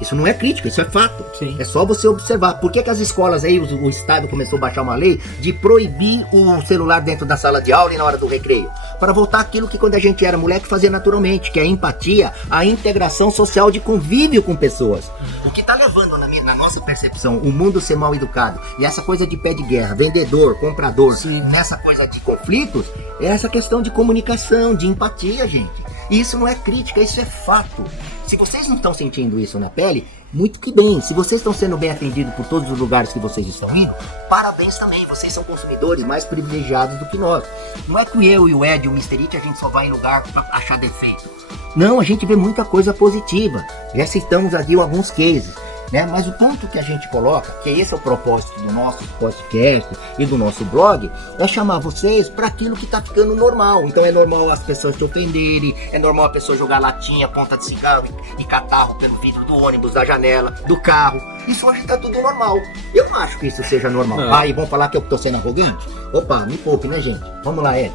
Isso não é crítica, isso é fato. Sim. É só você observar. Por que as escolas aí, o Estado começou a baixar uma lei de proibir o celular dentro da sala de aula e na hora do recreio? Para voltar aquilo que quando a gente era moleque fazia naturalmente, que é a empatia, a integração social de convívio com pessoas. O que está levando na nossa percepção o mundo ser mal educado e essa coisa de pé de guerra, vendedor, comprador, nessa coisa de conflitos, é essa questão de comunicação, de empatia, gente. E isso não é crítica, isso é fato. Se vocês não estão sentindo isso na pele, muito que bem. Se vocês estão sendo bem atendidos por todos os lugares que vocês estão indo, parabéns também. Vocês são consumidores mais privilegiados do que nós. Não é que eu e o Ed e o Mr. It a gente só vai em lugar para achar defeito. Não, a gente vê muita coisa positiva. Já citamos aqui alguns cases. Né? Mas o ponto que a gente coloca, que esse é o propósito do nosso podcast e do nosso blog, é chamar vocês para aquilo que está ficando normal. Então é normal as pessoas te ofenderem, é normal a pessoa jogar latinha, ponta de cigarro e catarro pelo vidro do ônibus, da janela, do carro. Isso hoje está tudo normal. Eu não acho que isso seja normal. E vão falar que eu estou sendo arrogante? Opa, me poupe, né, gente? Vamos lá, Ed.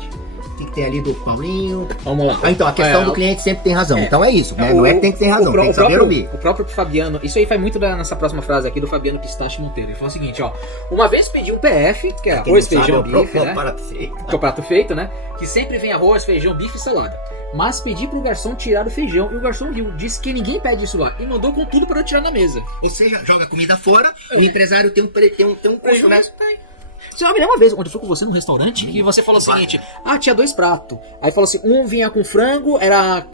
O que tem ali do Paulinho? Vamos lá. Então, a questão do cliente sempre tem razão. Então é isso, né? Não é que tem que ter razão, tem que saber ouvir. O próprio Fabiano, isso aí faz muito nessa próxima frase aqui do Fabiano Pistache Monteiro. Ele falou o seguinte, ó. Uma vez pedi um PF, que é arroz, feijão, bife, né? Que é o prato feito, né? Que sempre vem arroz, feijão, bife e salada. Mas pedi pro garçom tirar o feijão e o garçom riu. Disse que ninguém pede isso lá. E mandou com tudo para eu tirar na mesa. Ou seja, joga comida fora, o empresário tem um custo, né? Você me lembra uma vez, onde eu fui com você num restaurante, que você falou o seguinte, tinha 2 pratos. Aí falou assim, um vinha com frango, era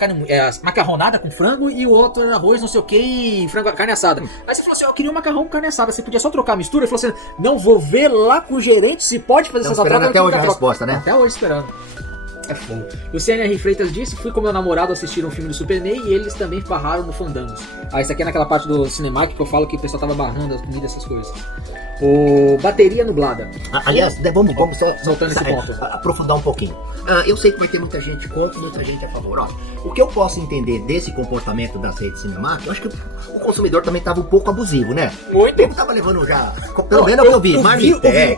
macarronada com frango, e o outro era arroz, não sei o que, e carne assada. Aí você falou assim, eu queria um macarrão com carne assada, você podia só trocar a mistura? Ele falou assim, não, vou ver lá com o gerente se pode fazer essa troca. Até hoje a resposta, né? Até hoje esperando. É fogo. Luciane R. Freitas disse, fui com meu namorado assistir um filme do Super Ney e eles também barraram no Fandangos. Isso aqui é naquela parte do Cinemark que eu falo que o pessoal tava barrando as comidas, essas coisas. Bateria nublada. Aliás, vamos só voltando nesse ponto. Aprofundar um pouquinho. Eu sei que vai ter muita gente contra e muita gente a favor. Olha, o que eu posso entender desse comportamento das redes Cinemark, eu acho que o consumidor também estava um pouco abusivo, né? Muito. Ele tava levando já, pelo menos eu vi,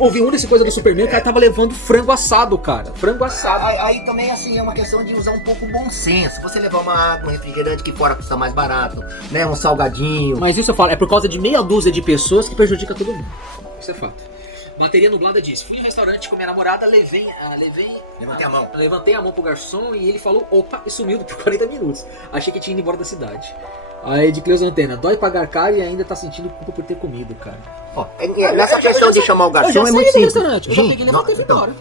ouvi um desse coisa do Super Ney, o cara tava levando frango assado, cara. Frango assado. Aí também, assim, é uma questão de usar um pouco o bom senso. Você levar uma água, um refrigerante que fora custa mais barato, né? Um salgadinho. Mas isso eu falo, é por causa de meia dúzia de pessoas que prejudica todo mundo. Isso é fato. Bateria nublada diz, fui em um restaurante com minha namorada, levantei a mão pro garçom e ele falou, opa, e sumiu por 40 minutos. Achei que tinha ido embora da cidade. Aí de Cleusa Antena, dói pagar caro e ainda tá sentindo culpa por ter comido, cara. Nessa questão de chamar o garçom é muito simples. Eu já peguei e levantei e fui embora.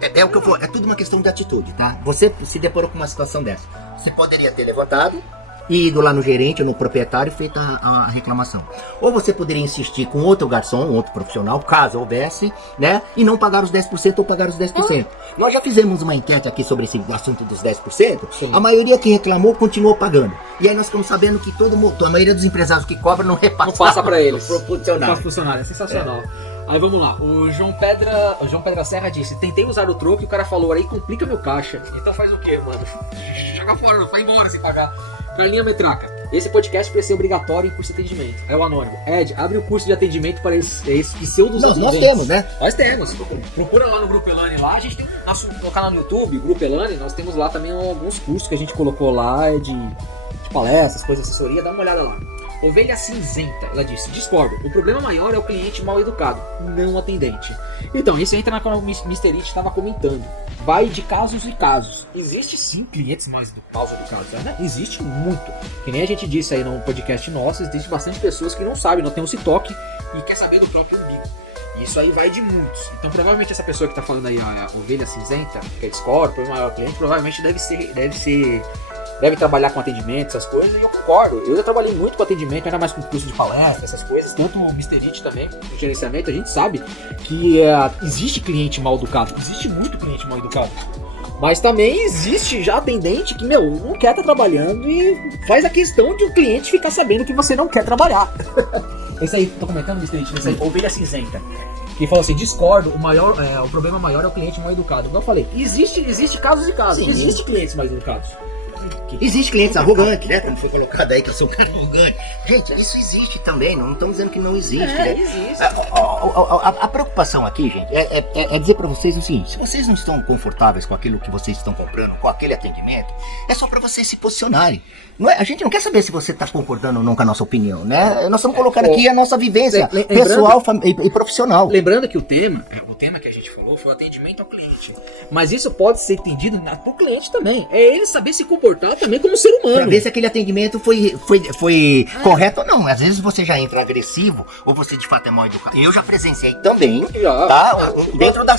É o que eu vou. É tudo uma questão de atitude, tá? Você se deparou com uma situação dessa. Você poderia ter levantado e ido lá no gerente ou no proprietário e feito a reclamação. Ou você poderia insistir com outro garçom, outro profissional, caso houvesse, né? E não pagar os 10% ou pagar os 10%. Nós já fizemos uma enquete aqui sobre esse assunto dos 10%. Sim. A maioria que reclamou continuou pagando. E aí nós ficamos sabendo que a maioria dos empresários que cobram não repassa. Não passa para eles. Pro funcionário. Não passa funcionário. É sensacional. Aí vamos lá, o João Pedra Serra disse: tentei usar o troco e o cara falou, aí complica meu caixa. Então faz o quê, mano? Joga fora, vai embora sem pagar. Carlinha Metraca: esse podcast precisa ser obrigatório em curso de atendimento. É o anônimo. Ed, abre o curso de atendimento para esses pseudos atendentes. Nós temos, né? Nós temos. Procura lá no Grupo Elane lá. A gente tem no canal no YouTube, Grupo Elane, nós temos lá também alguns cursos que a gente colocou lá de palestras, coisas de assessoria. Dá uma olhada lá. Ovelha Cinzenta, ela disse: discordo, o problema maior é o cliente mal educado, não o atendente. Então, isso entra na que o Mr. It estava comentando. Vai de casos e casos. Existe sim clientes mal educados, né? Existe muito. Que nem a gente disse aí no podcast nosso, existe bastante pessoas que não sabem, não tem esse toque e quer saber do próprio umbigo. Isso aí vai de muitos. Então, provavelmente essa pessoa que está falando aí, a Ovelha Cinzenta, que é discordo, o problema maior é o cliente, provavelmente deve trabalhar com atendimento, essas coisas, e eu concordo. Eu já trabalhei muito com atendimento, ainda mais com curso de palestra, essas coisas, tanto o Mr. It também, o gerenciamento, a gente sabe que existe cliente mal educado, existe muito cliente mal educado. Mas também existe já atendente que, não quer estar trabalhando e faz a questão de o cliente ficar sabendo que você não quer trabalhar. Esse aí, tô comentando, Mr. It, esse aí, Ovelha Cinzenta. Que falou assim: discordo, o problema maior é o cliente mal educado. Como eu falei, existe casos e casos, sim, existe clientes mal educados. Existe clientes arrogantes, né? Como foi colocado aí, que eu sou um cara arrogante. Gente, isso existe também, não estamos dizendo que não existe. Né? Existe. A preocupação aqui, gente, é dizer pra vocês o seguinte: se vocês não estão confortáveis com aquilo que vocês estão comprando, com aquele atendimento, é só pra vocês se posicionarem. A gente não quer saber se você tá concordando ou não com a nossa opinião, né? Nós estamos colocando aqui a nossa vivência pessoal e profissional. Lembrando que o tema que a gente falou foi o atendimento ao cliente. Mas isso pode ser entendido pro cliente também. É ele saber se comportar também como ser humano. Pra ver se aquele atendimento foi correto ou não. Às vezes você já entra agressivo ou você de fato é mal educado. Eu já presenciei também, tá? Dentro da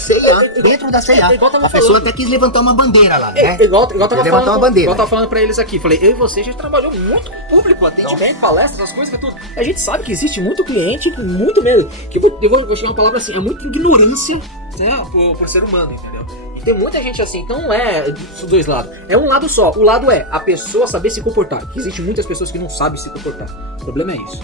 ceia. A pessoa até quis levantar uma bandeira lá, né? Igual tava falando pra eles aqui. Falei, eu e você já trabalhou muito com público, atendimento, palestras, essas coisas, tudo. A gente sabe que existe muito cliente com muito medo. Que eu vou chegar uma palavra assim, é muita ignorância, né, por ser humano, entendeu? E tem muita gente assim, então não é dos dois lados. É um lado só. O lado é a pessoa saber se comportar. Que existe muitas pessoas que não sabem se comportar. O problema é isso.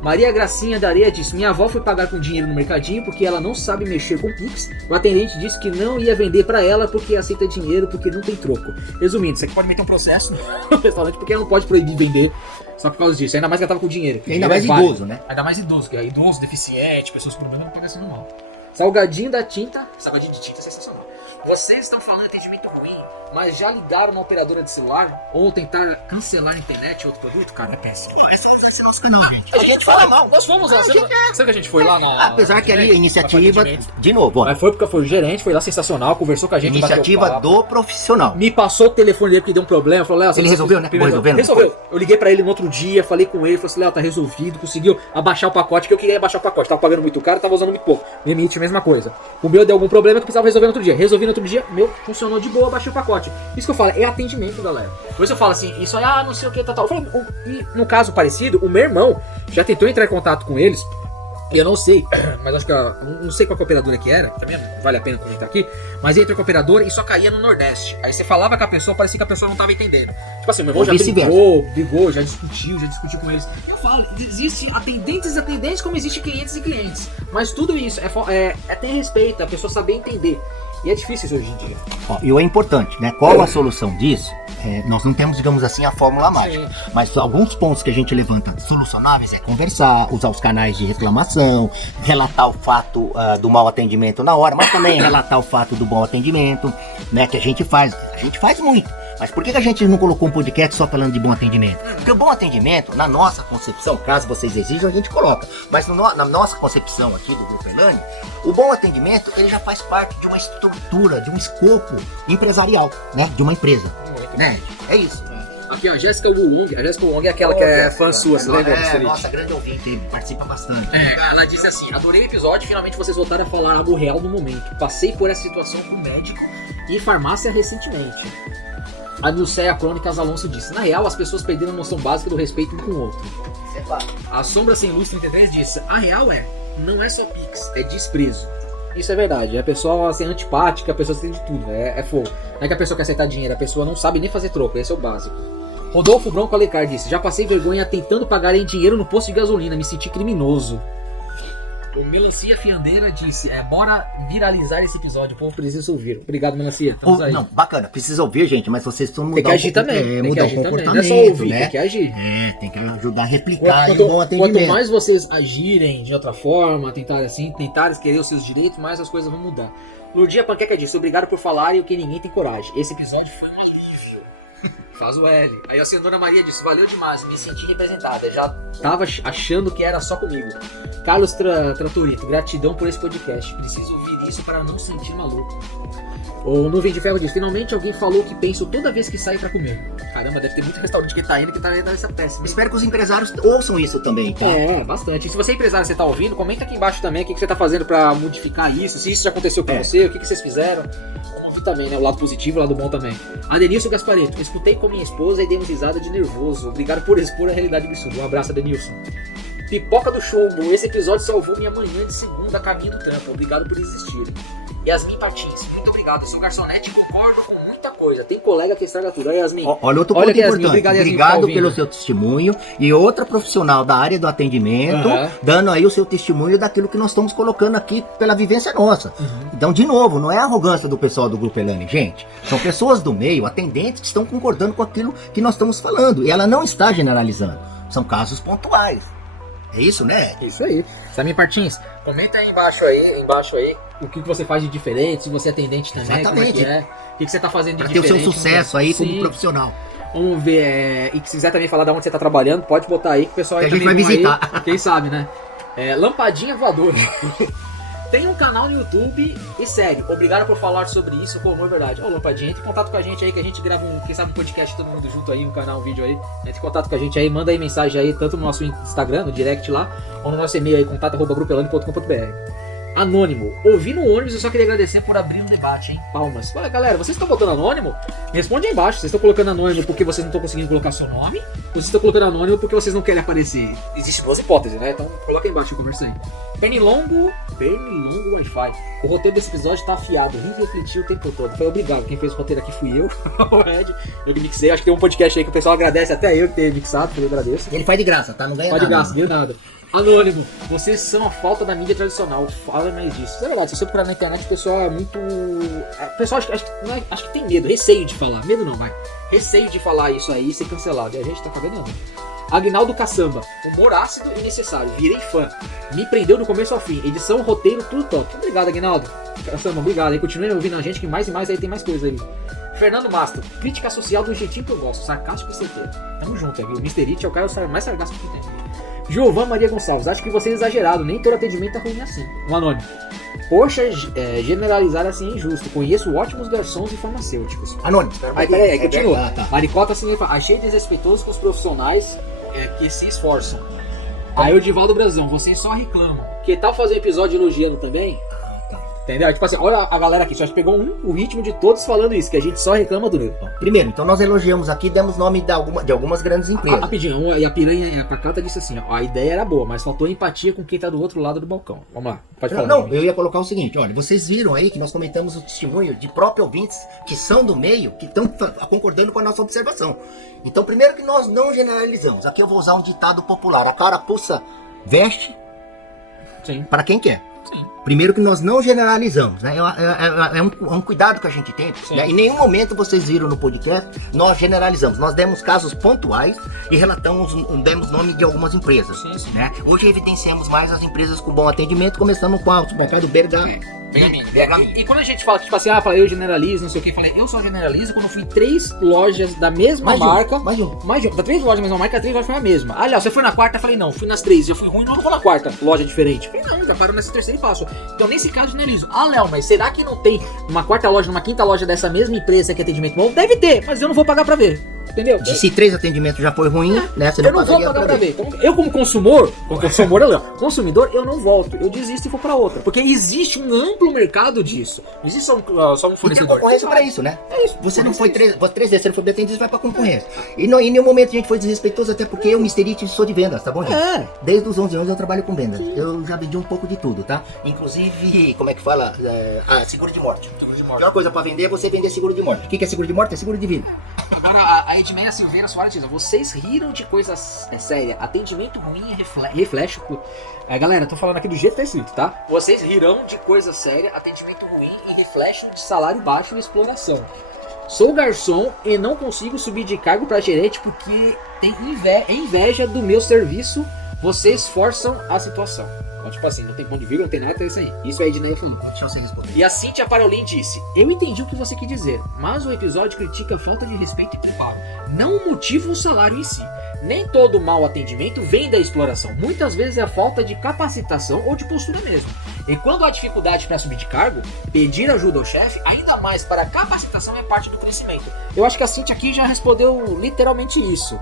Maria Gracinha da Areia disse: minha avó foi pagar com dinheiro no mercadinho porque ela não sabe mexer com Pix. O atendente disse que não ia vender pra ela porque aceita dinheiro, porque não tem troco. Resumindo, você pode meter um processo no restaurante porque ela não pode proibir vender só por causa disso. Ainda mais que ela tava com dinheiro. E ainda mais idoso, né? Ainda mais idoso, que é idoso, deficiente, pessoas com problema, não pode ser normal. Salgadinho de tinta é sensacional. Vocês estão falando de atendimento ruim, mas já ligaram na operadora de celular ou tentar cancelar a internet ou outro produto? Cara, é péssimo. É só acessar nosso canal, gente. A gente fala mal. Nós fomos lá. Sabe que a gente foi lá na... Apesar que ali a iniciativa... De novo, ó. Mas foi porque foi o gerente, foi lá sensacional, conversou com a gente. Iniciativa do profissional. Me passou o telefone dele porque deu um problema. Falou, Léo... Ele resolveu, né? Resolveu. Eu liguei pra ele no outro dia, falei com ele, falei assim, Léo, tá resolvido, conseguiu abaixar o pacote, que eu queria abaixar o pacote. Tava pagando muito caro, tava usando muito pouco. Limite, mesma coisa. O meu deu algum problema que eu precisava resolver no outro dia. Resolvi no outro dia, meu funcionou de boa, baixei o pacote. Isso que eu falo, é atendimento, galera. Por isso eu falo assim, isso aí, não sei o que, tal. E no caso parecido, o meu irmão já tentou entrar em contato com eles, e eu não sei, mas acho que não sei qual que operadora que era, também vale a pena comentar aqui, mas entrou com a operadora e só caía no Nordeste. Aí você falava com a pessoa, parecia que a pessoa não tava entendendo. Tipo assim, o meu irmão já brigou, já discutiu com eles. Eu falo, existe atendentes como existe clientes e clientes. Mas tudo isso é ter respeito, a pessoa saber entender. E é difícil isso hoje em dia. E o é importante, né? Qual a solução disso? Nós não temos, digamos assim, a fórmula mágica. Sim. Mas alguns pontos que a gente levanta solucionáveis é conversar, usar os canais de reclamação, relatar o fato do mau atendimento na hora, mas também relatar o fato do bom atendimento, né? Que a gente faz. A gente faz muito. Mas por que a gente não colocou um podcast só falando de bom atendimento? Porque o bom atendimento, na nossa concepção, caso vocês exijam, a gente coloca. Mas na nossa concepção aqui do Grupo Elane, o bom atendimento, ele já faz parte de uma estrutura, de um escopo empresarial, né? De uma empresa, né? É isso. Aqui, ó, a Jéssica Wulong. A Jéssica Wulong é aquela que é fã sua, você lembra? Nossa, grande ouvinte, participa bastante. Ela disse assim: adorei o episódio, finalmente vocês voltaram a falar algo real no momento. Passei por essa situação com médico e farmácia recentemente. A Nilceia Crônicas Alonso disse: na real, as pessoas perderam a noção básica do respeito um com o outro. A Sombra Sem Luz 33 disse: a real não é só pix, é desprezo. Isso é verdade, a pessoa assim, antipática, a pessoa tem de tudo, é fogo. Não é que a pessoa quer aceitar dinheiro, a pessoa não sabe nem fazer troco, esse é o básico. Rodolfo Bronco Alencar disse: já passei vergonha tentando pagar em dinheiro no posto de gasolina, me senti criminoso. O Melancia Fiandeira disse: bora viralizar esse episódio, o povo precisa ouvir. Obrigado, Melancia, estamos aí. Não, bacana, precisa ouvir, gente, mas vocês precisam mudar tem que agir também, tem que agir também, não é só ouvir, né? tem que agir. Tem que ajudar a replicar um bom atendimento. Quanto mais vocês agirem de outra forma, tentarem querer os seus direitos, mais as coisas vão mudar. Lurdia Panqueca disse: obrigado por falarem o que ninguém tem coragem. Esse episódio foi um alívio. Faz o L. Aí a senhora Maria disse: valeu demais, me senti representada. Já tava achando que era só comigo. Carlos Tratorito, gratidão por esse podcast. Preciso ouvir isso para não sentir maluco. O Nuvem de Ferro diz: finalmente alguém falou o que penso toda vez que saio pra comer. Caramba, deve ter muito restaurante que tá indo que tá essa péssima. Espero que os empresários ouçam isso também, tá? Bastante. E se você é empresário e você tá ouvindo, comenta aqui embaixo também o que você tá fazendo pra modificar isso. Se isso já aconteceu com você, o que vocês fizeram. Também, né? O lado positivo e o lado bom também. Adenilson Gaspareto: escutei com minha esposa e demos risada de nervoso. Obrigado por expor a realidade absurda. Um abraço, Adenilson. Pipoca do Chombo: esse episódio salvou minha manhã de segunda a caminho do trampo. Obrigado por existirem. Yasmin Patins: muito obrigado. Eu sou garçonete e concordo com muita coisa. Tem colega que estraga tudo. Aí, Yasmin. Olha outro ponto importante. Obrigado pelo seu testemunho. E outra profissional da área do atendimento, dando aí o seu testemunho daquilo que nós estamos colocando aqui pela vivência nossa. Então, de novo, não é a arrogância do pessoal do Grupo Elane, gente. São pessoas do meio, atendentes, que estão concordando com aquilo que nós estamos falando. E ela não está generalizando. São casos pontuais. É isso, né? Isso aí. Samir Martins, comenta aí embaixo aí, o que você faz de diferente, se você é atendente também, exatamente. Como é que é, o que você tá fazendo de pra diferente. Ter o seu sucesso aí como profissional. Vamos ver, e se quiser também falar de onde você tá trabalhando, pode botar aí que o pessoal aí a gente vai visitar. Aí, quem sabe, né? Lampadinha Voadora. Tem um canal no YouTube e sério, obrigado por falar sobre isso com amor, verdade. Ô Lampadinha, entre em contato com a gente aí que a gente grava quem sabe um podcast todo mundo junto aí, um canal, um vídeo aí. Entre em contato com a gente aí, manda aí mensagem aí, tanto no nosso Instagram, no direct lá, ou no nosso e-mail aí, contato@grupelane.com.br. Anônimo: ouvi no ônibus, eu só queria agradecer por abrir um debate, hein? Palmas. Olha, galera, vocês estão botando anônimo? Me responde aí embaixo. Vocês estão colocando anônimo porque vocês não estão conseguindo colocar seu nome? Ou vocês estão colocando anônimo porque vocês não querem aparecer? Existem duas hipóteses, né? Então coloca aí embaixo e conversa aí. Pernilongo Wi-Fi: o roteiro desse episódio tá afiado, vim refletir o tempo todo. Foi obrigado, quem fez o roteiro aqui fui eu, o Ed, eu que mixei. Acho que tem um podcast aí que o pessoal agradece, até eu que tenho mixado, eu agradeço. Ele faz de graça, tá? Não ganha nada. Faz de graça, não ganha nada. Anônimo: vocês são a falta da mídia tradicional. Fala mais disso. Isso é verdade, se você procurar na internet, o pessoal é muito. O pessoal acho que tem medo, receio de falar. Medo não, vai. Receio de falar isso aí e ser cancelado. E a gente tá cagando. Agnaldo Caçamba: humor ácido e necessário. Virei fã. Me prendeu do começo ao fim. Edição, roteiro, tudo top. Obrigado, Agnaldo. Caçamba, obrigado. Aí continue ouvindo a gente que mais e mais aí tem mais coisa aí. Fernando Mastro: crítica social do jeitinho que eu gosto. Sarcástico e certeiro. Tamo junto, viu? Mr. It é o cara mais sarcástico que tem. Giovan Maria Gonçalves: acho que você é exagerado, nem todo atendimento é ruim assim. Um anônimo: poxa, generalizar assim é injusto. Conheço ótimos garçons e farmacêuticos. Anônimo. Aí peraí, continua. Maricota assim, achei desrespeitoso com os profissionais que se esforçam. Aí o Divaldo Brazão: vocês só reclamam. Que tal fazer um episódio elogiando também? Entendeu? Tipo assim, olha a galera aqui, só pegou o ritmo de todos falando isso, que a gente só reclama do Nilo. Primeiro, então nós elogiamos aqui, demos nome de algumas grandes empresas. Rapidinho, e a piranha e a pacata disse assim, ó, a ideia era boa, mas faltou empatia com quem tá do outro lado do balcão. Vamos lá, pode falar. Não, eu ia colocar o seguinte, olha, vocês viram aí que nós comentamos o testemunho de próprios ouvintes que são do meio, que estão concordando com a nossa observação. Então, primeiro que nós não generalizamos. Aqui eu vou usar um ditado popular, a carapuça veste para quem quer. Sim. Primeiro que nós não generalizamos, né? É um cuidado que a gente tem, né? Em nenhum momento vocês viram no podcast, nós generalizamos. Nós demos casos pontuais e demos nome de algumas empresas. Sim. Né? Hoje evidenciamos mais as empresas com bom atendimento, começando com o supermercado Bergamo. E quando a gente fala, tipo assim, eu generalizo, não sei o que, falei, eu só generalizo quando eu fui em 3 lojas da mesma marca. Mais de um. Da 3 lojas da mesma marca, 3 lojas foi a mesma. Aliás, você foi na quarta, eu falei, não, fui nas 3, já fui ruim, não vou na quarta, loja diferente. Falei, não, já parou nessa terceira e passo. Então, nesse caso, generalizo. Léo, mas será que não tem uma quarta loja, numa quinta loja dessa mesma empresa que é atendimento bom? Deve ter, mas eu não vou pagar pra ver. Entendeu? Se 3 atendimentos já foi ruim, né? Você Eu não vou pagar pra ver. Eu como consumidor, eu não volto. Eu desisto e vou pra outra. Porque existe um amplo mercado disso. Não existe só um fornecedor. E tem concorrência pra isso, né? É isso. Você não foi 3 vezes, você não foi bem atendido, você vai pra concorrência. E em nenhum momento a gente foi desrespeitoso, até porque eu, Mr. It, sou de vendas, tá bom, gente? Desde os 11 anos eu trabalho com vendas. Eu já vendi um pouco de tudo, tá? Inclusive, como é que fala? Seguro de morte. A pior coisa pra vender é você vender seguro de morte. O que é seguro de morte? É seguro de vida. Agora, a Edmeia Silveira Soares diz, vocês riram de coisas sérias, atendimento ruim e reflexo. Galera, tô falando aqui do jeito que tá escrito, tá? Vocês rirão de coisa séria, atendimento ruim e reflexo de salário baixo e exploração. Sou garçom e não consigo subir de cargo pra gerente porque tem inveja do meu serviço, vocês forçam a situação. Então, tipo assim, não tem ponto de vírgula, não tem nada, é isso aí. Isso é Edneia falando. Deixa você responder. E a Cíntia Parolin disse, eu entendi o que você quis dizer, mas o episódio critica a falta de respeito e preparo, não o motivo o salário em si. Nem todo mau atendimento vem da exploração, muitas vezes é a falta de capacitação ou de postura mesmo. E quando há dificuldade para subir de cargo, pedir ajuda ao chefe, ainda mais para a capacitação, é parte do crescimento. Eu acho que a Cíntia aqui já respondeu literalmente isso.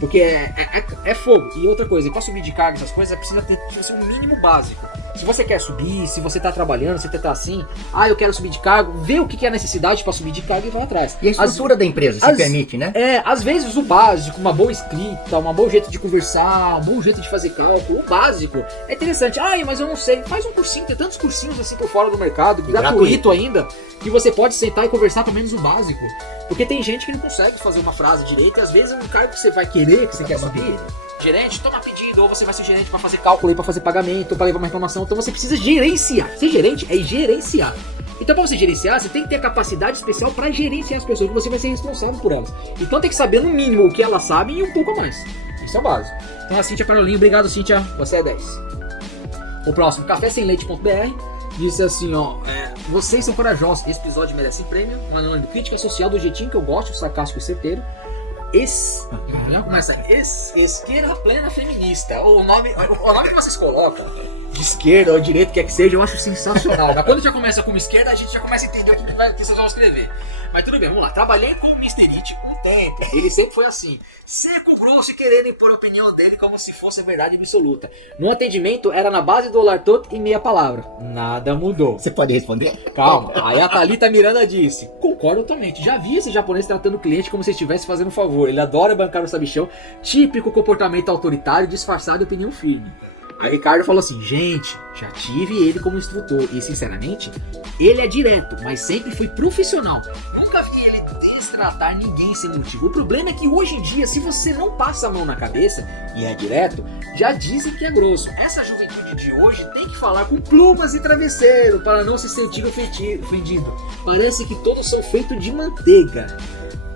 Porque é fogo. E outra coisa, para subir de cargo, essas coisas, precisa ter um mínimo básico. Se você quer subir, se você tá trabalhando, se você tá assim, eu quero subir de cargo, vê o que é a necessidade para subir de cargo e vai atrás. E a estrutura da empresa se permite, né? Às vezes o básico, uma boa escrita, um bom jeito de conversar, um bom jeito de fazer cálculo, o básico é interessante. Mas eu não sei, faz um cursinho, tem tantos cursinhos assim por fora do mercado, gratuito ainda, que você pode sentar e conversar pelo menos o básico. Porque tem gente que não consegue fazer uma frase direita, às vezes é um cargo que você vai querer, que você quer subir. Gerente, toma pedido, ou você vai ser gerente para fazer cálculo, para fazer pagamento, para levar uma reclamação. Então você precisa gerenciar. Ser gerente é gerenciar. Então para você gerenciar, você tem que ter a capacidade especial para gerenciar as pessoas, que você vai ser responsável por elas. Então tem que saber no mínimo o que elas sabem e um pouco a mais. Isso é o básico. Então a Cíntia Parolin, obrigado Cíntia, você é 10. O próximo, cafésemleite.br. Disse assim, vocês são corajosos, esse episódio merece prêmio, uma anônimo crítica social do jeitinho que eu gosto, sarcástico e certeiro. Esquerda plena feminista. O nome que vocês colocam, de esquerda ou direita, quer que seja, eu acho sensacional. Mas quando já começa como esquerda, a gente já começa a entender o que vocês vão escrever. Mas tudo bem, vamos lá. Trabalhei com o Mr. It um tempo. Ele sempre foi assim, seco, grosso e querendo impor a opinião dele como se fosse a verdade absoluta. No atendimento era na base do olhar todo e meia palavra. Nada mudou. Você pode responder? Calma. Aí a Thalita Miranda disse, concordo totalmente. Já vi esse japonês tratando o cliente como se estivesse fazendo um favor. Ele adora bancar o sabichão. Típico comportamento autoritário disfarçado de opinião firme. Aí Ricardo falou assim, gente, já tive ele como instrutor e sinceramente, ele é direto, mas sempre foi profissional. Nunca vi ele destratar ninguém sem motivo. O problema é que hoje em dia, se você não passa a mão na cabeça e é direto, já dizem que é grosso. Essa juventude de hoje tem que falar com plumas e travesseiro para não se sentir ofendido. Parece que todos são feitos de manteiga.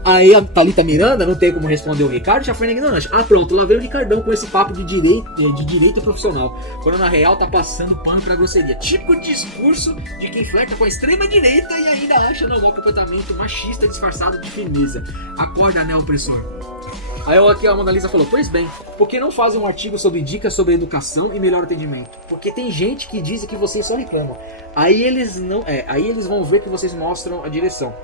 Aí a Thalita Miranda não tem como responder o Ricardo, já foi na ignorância. Pronto, lá veio o Ricardão com esse papo de direito profissional, quando na real tá passando pano pra grosseria. Típico discurso de quem flerta com a extrema direita e ainda acha normal comportamento machista disfarçado de firmeza. Acorda, né, opressor? Aí aqui a Mona Lisa falou, pois bem, por que não fazem um artigo sobre dicas sobre educação e melhor atendimento? Porque tem gente que diz que vocês só reclamam. Aí eles vão ver que vocês mostram a direção.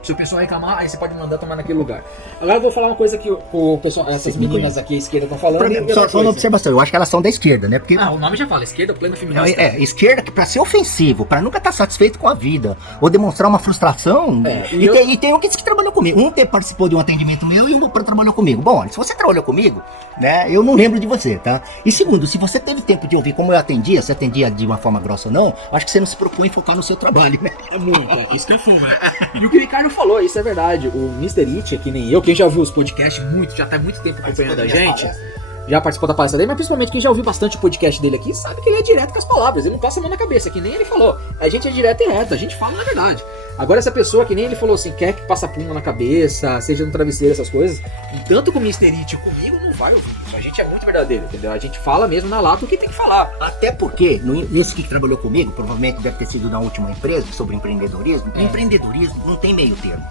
Se o pessoal reclamar, aí você pode mandar tomar naquele lugar. Agora eu vou falar uma coisa que o pessoal, essas meninas aqui à esquerda estão falando. Só uma observação, eu acho que elas são da esquerda, né? Porque o nome já fala, esquerda, plena feminista. Esquerda que pra ser ofensivo, pra nunca estar satisfeito com a vida, ou demonstrar uma frustração. E tem um que disse que trabalhou comigo. Um participou de um atendimento meu e um trabalhou comigo. Bom, se você trabalhou comigo, né, eu não lembro de você, tá? E segundo, se você teve tempo de ouvir como eu atendia, se atendia de uma forma grossa ou não, acho que você não se propõe focar no seu trabalho, né? É muito, isso que é fogo, né? E o que o Ricardo falou, isso é verdade. O Mr. It, que nem eu, quem já ouviu os podcasts já tá muito tempo acompanhando a gente, já participou da palestra dele, mas principalmente quem já ouviu bastante o podcast dele aqui, sabe que ele é direto com as palavras, ele não passa a mão na cabeça, que nem ele falou. A gente é direto e reto, a gente fala na verdade. Agora essa pessoa, que nem ele falou assim, quer que passa puma na cabeça, seja no travesseiro, essas coisas, e tanto com o Mr. It comigo não vai ouvir isso. A gente é muito verdadeiro, entendeu? A gente fala mesmo na lata o que tem que falar. Até porque, nesse que trabalhou comigo, provavelmente deve ter sido na última empresa, sobre empreendedorismo, empreendedorismo não tem meio termo.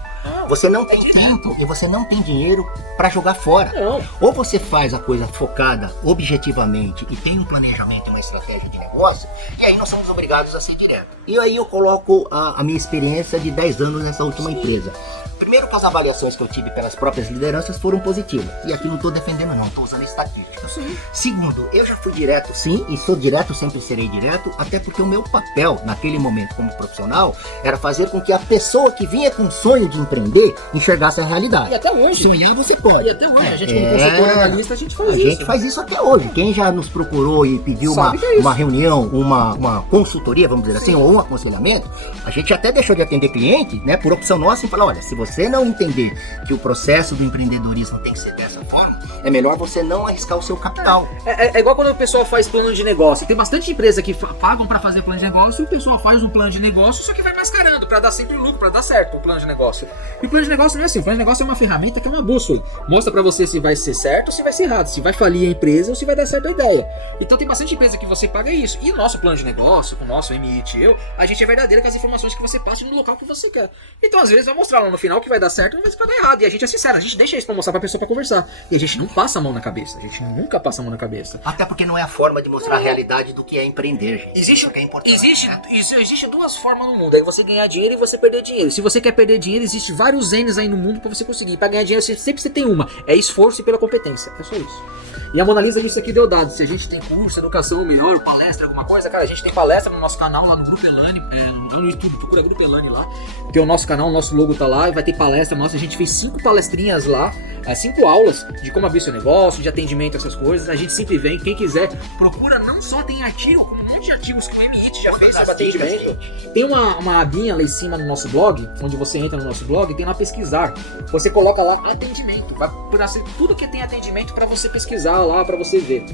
Você não tem tempo e você não tem dinheiro para jogar fora. Não. Ou você faz a coisa focada objetivamente e tem um planejamento e uma estratégia de negócio, e aí nós somos obrigados a ser direto. E aí eu coloco a minha experiência de 10 anos nessa última empresa. Primeiro que as avaliações que eu tive pelas próprias lideranças foram positivas. E aqui não estou defendendo não, estou usando estatística. Sim. Segundo, eu já fui direto sim, e sou direto, sempre serei direto, até porque o meu papel naquele momento como profissional era fazer com que a pessoa que vinha com o sonho de empreender enxergasse a realidade. E até hoje. Sonhar você pode. E até hoje, a gente como consultor analista, a gente faz isso. A gente faz isso até hoje. Quem já nos procurou e pediu uma reunião, uma consultoria, vamos dizer assim, ou um aconselhamento, a gente até deixou de atender cliente, né, por opção nossa, e falar, olha, se você não entender que o processo do empreendedorismo tem que ser dessa forma, é melhor você não arriscar o seu capital. É igual quando o pessoal faz plano de negócio. Tem bastante empresa que pagam pra fazer plano de negócio e o pessoal faz um plano de negócio, só que vai mascarando pra dar sempre lucro, pra dar certo o plano de negócio. E o plano de negócio não é assim. O plano de negócio é uma ferramenta que é uma bússola. Mostra pra você se vai ser certo ou se vai ser errado, se vai falir a empresa ou se vai dar certo a ideia. Então tem bastante empresa que você paga isso. E o nosso plano de negócio, com o nosso MIT e eu, a gente é verdadeiro com as informações que você passa no local que você quer. Então às vezes vai mostrar lá no final que vai dar certo ou às vezes vai dar errado. E a gente é sincero, a gente deixa isso pra mostrar pra pessoa pra conversar. E a gente não passa a mão na cabeça. A gente nunca passa a mão na cabeça. Até porque não é a forma de mostrar a realidade do que é empreender, gente. Existe duas formas no mundo. É você ganhar dinheiro e você perder dinheiro. Se você quer perder dinheiro, existe vários N's aí no mundo pra você conseguir. Pra ganhar dinheiro, sempre você tem uma. É esforço e pela competência. É só isso. E a Mona Lisa disse aqui deu dados. Se a gente tem curso, educação melhor, palestra, alguma coisa, cara, a gente tem palestra no nosso canal lá no Grupo Elane, lá no YouTube, procura Grupo Elane lá. Tem o nosso canal, o nosso logo tá lá, e vai ter palestra nossa. A gente fez 5 palestrinhas lá, 5 aulas de como abrir seu negócio, de atendimento, essas coisas. A gente sempre vem, quem quiser, procura, não só tem artigo, como um monte de artigos que o MIT já fez sobre atendimento. Tem uma abinha lá em cima no nosso blog, onde você entra no nosso blog, tem lá pesquisar. Você coloca lá atendimento, vai por assim, tudo que tem atendimento pra você pesquisar lá, pra você ver.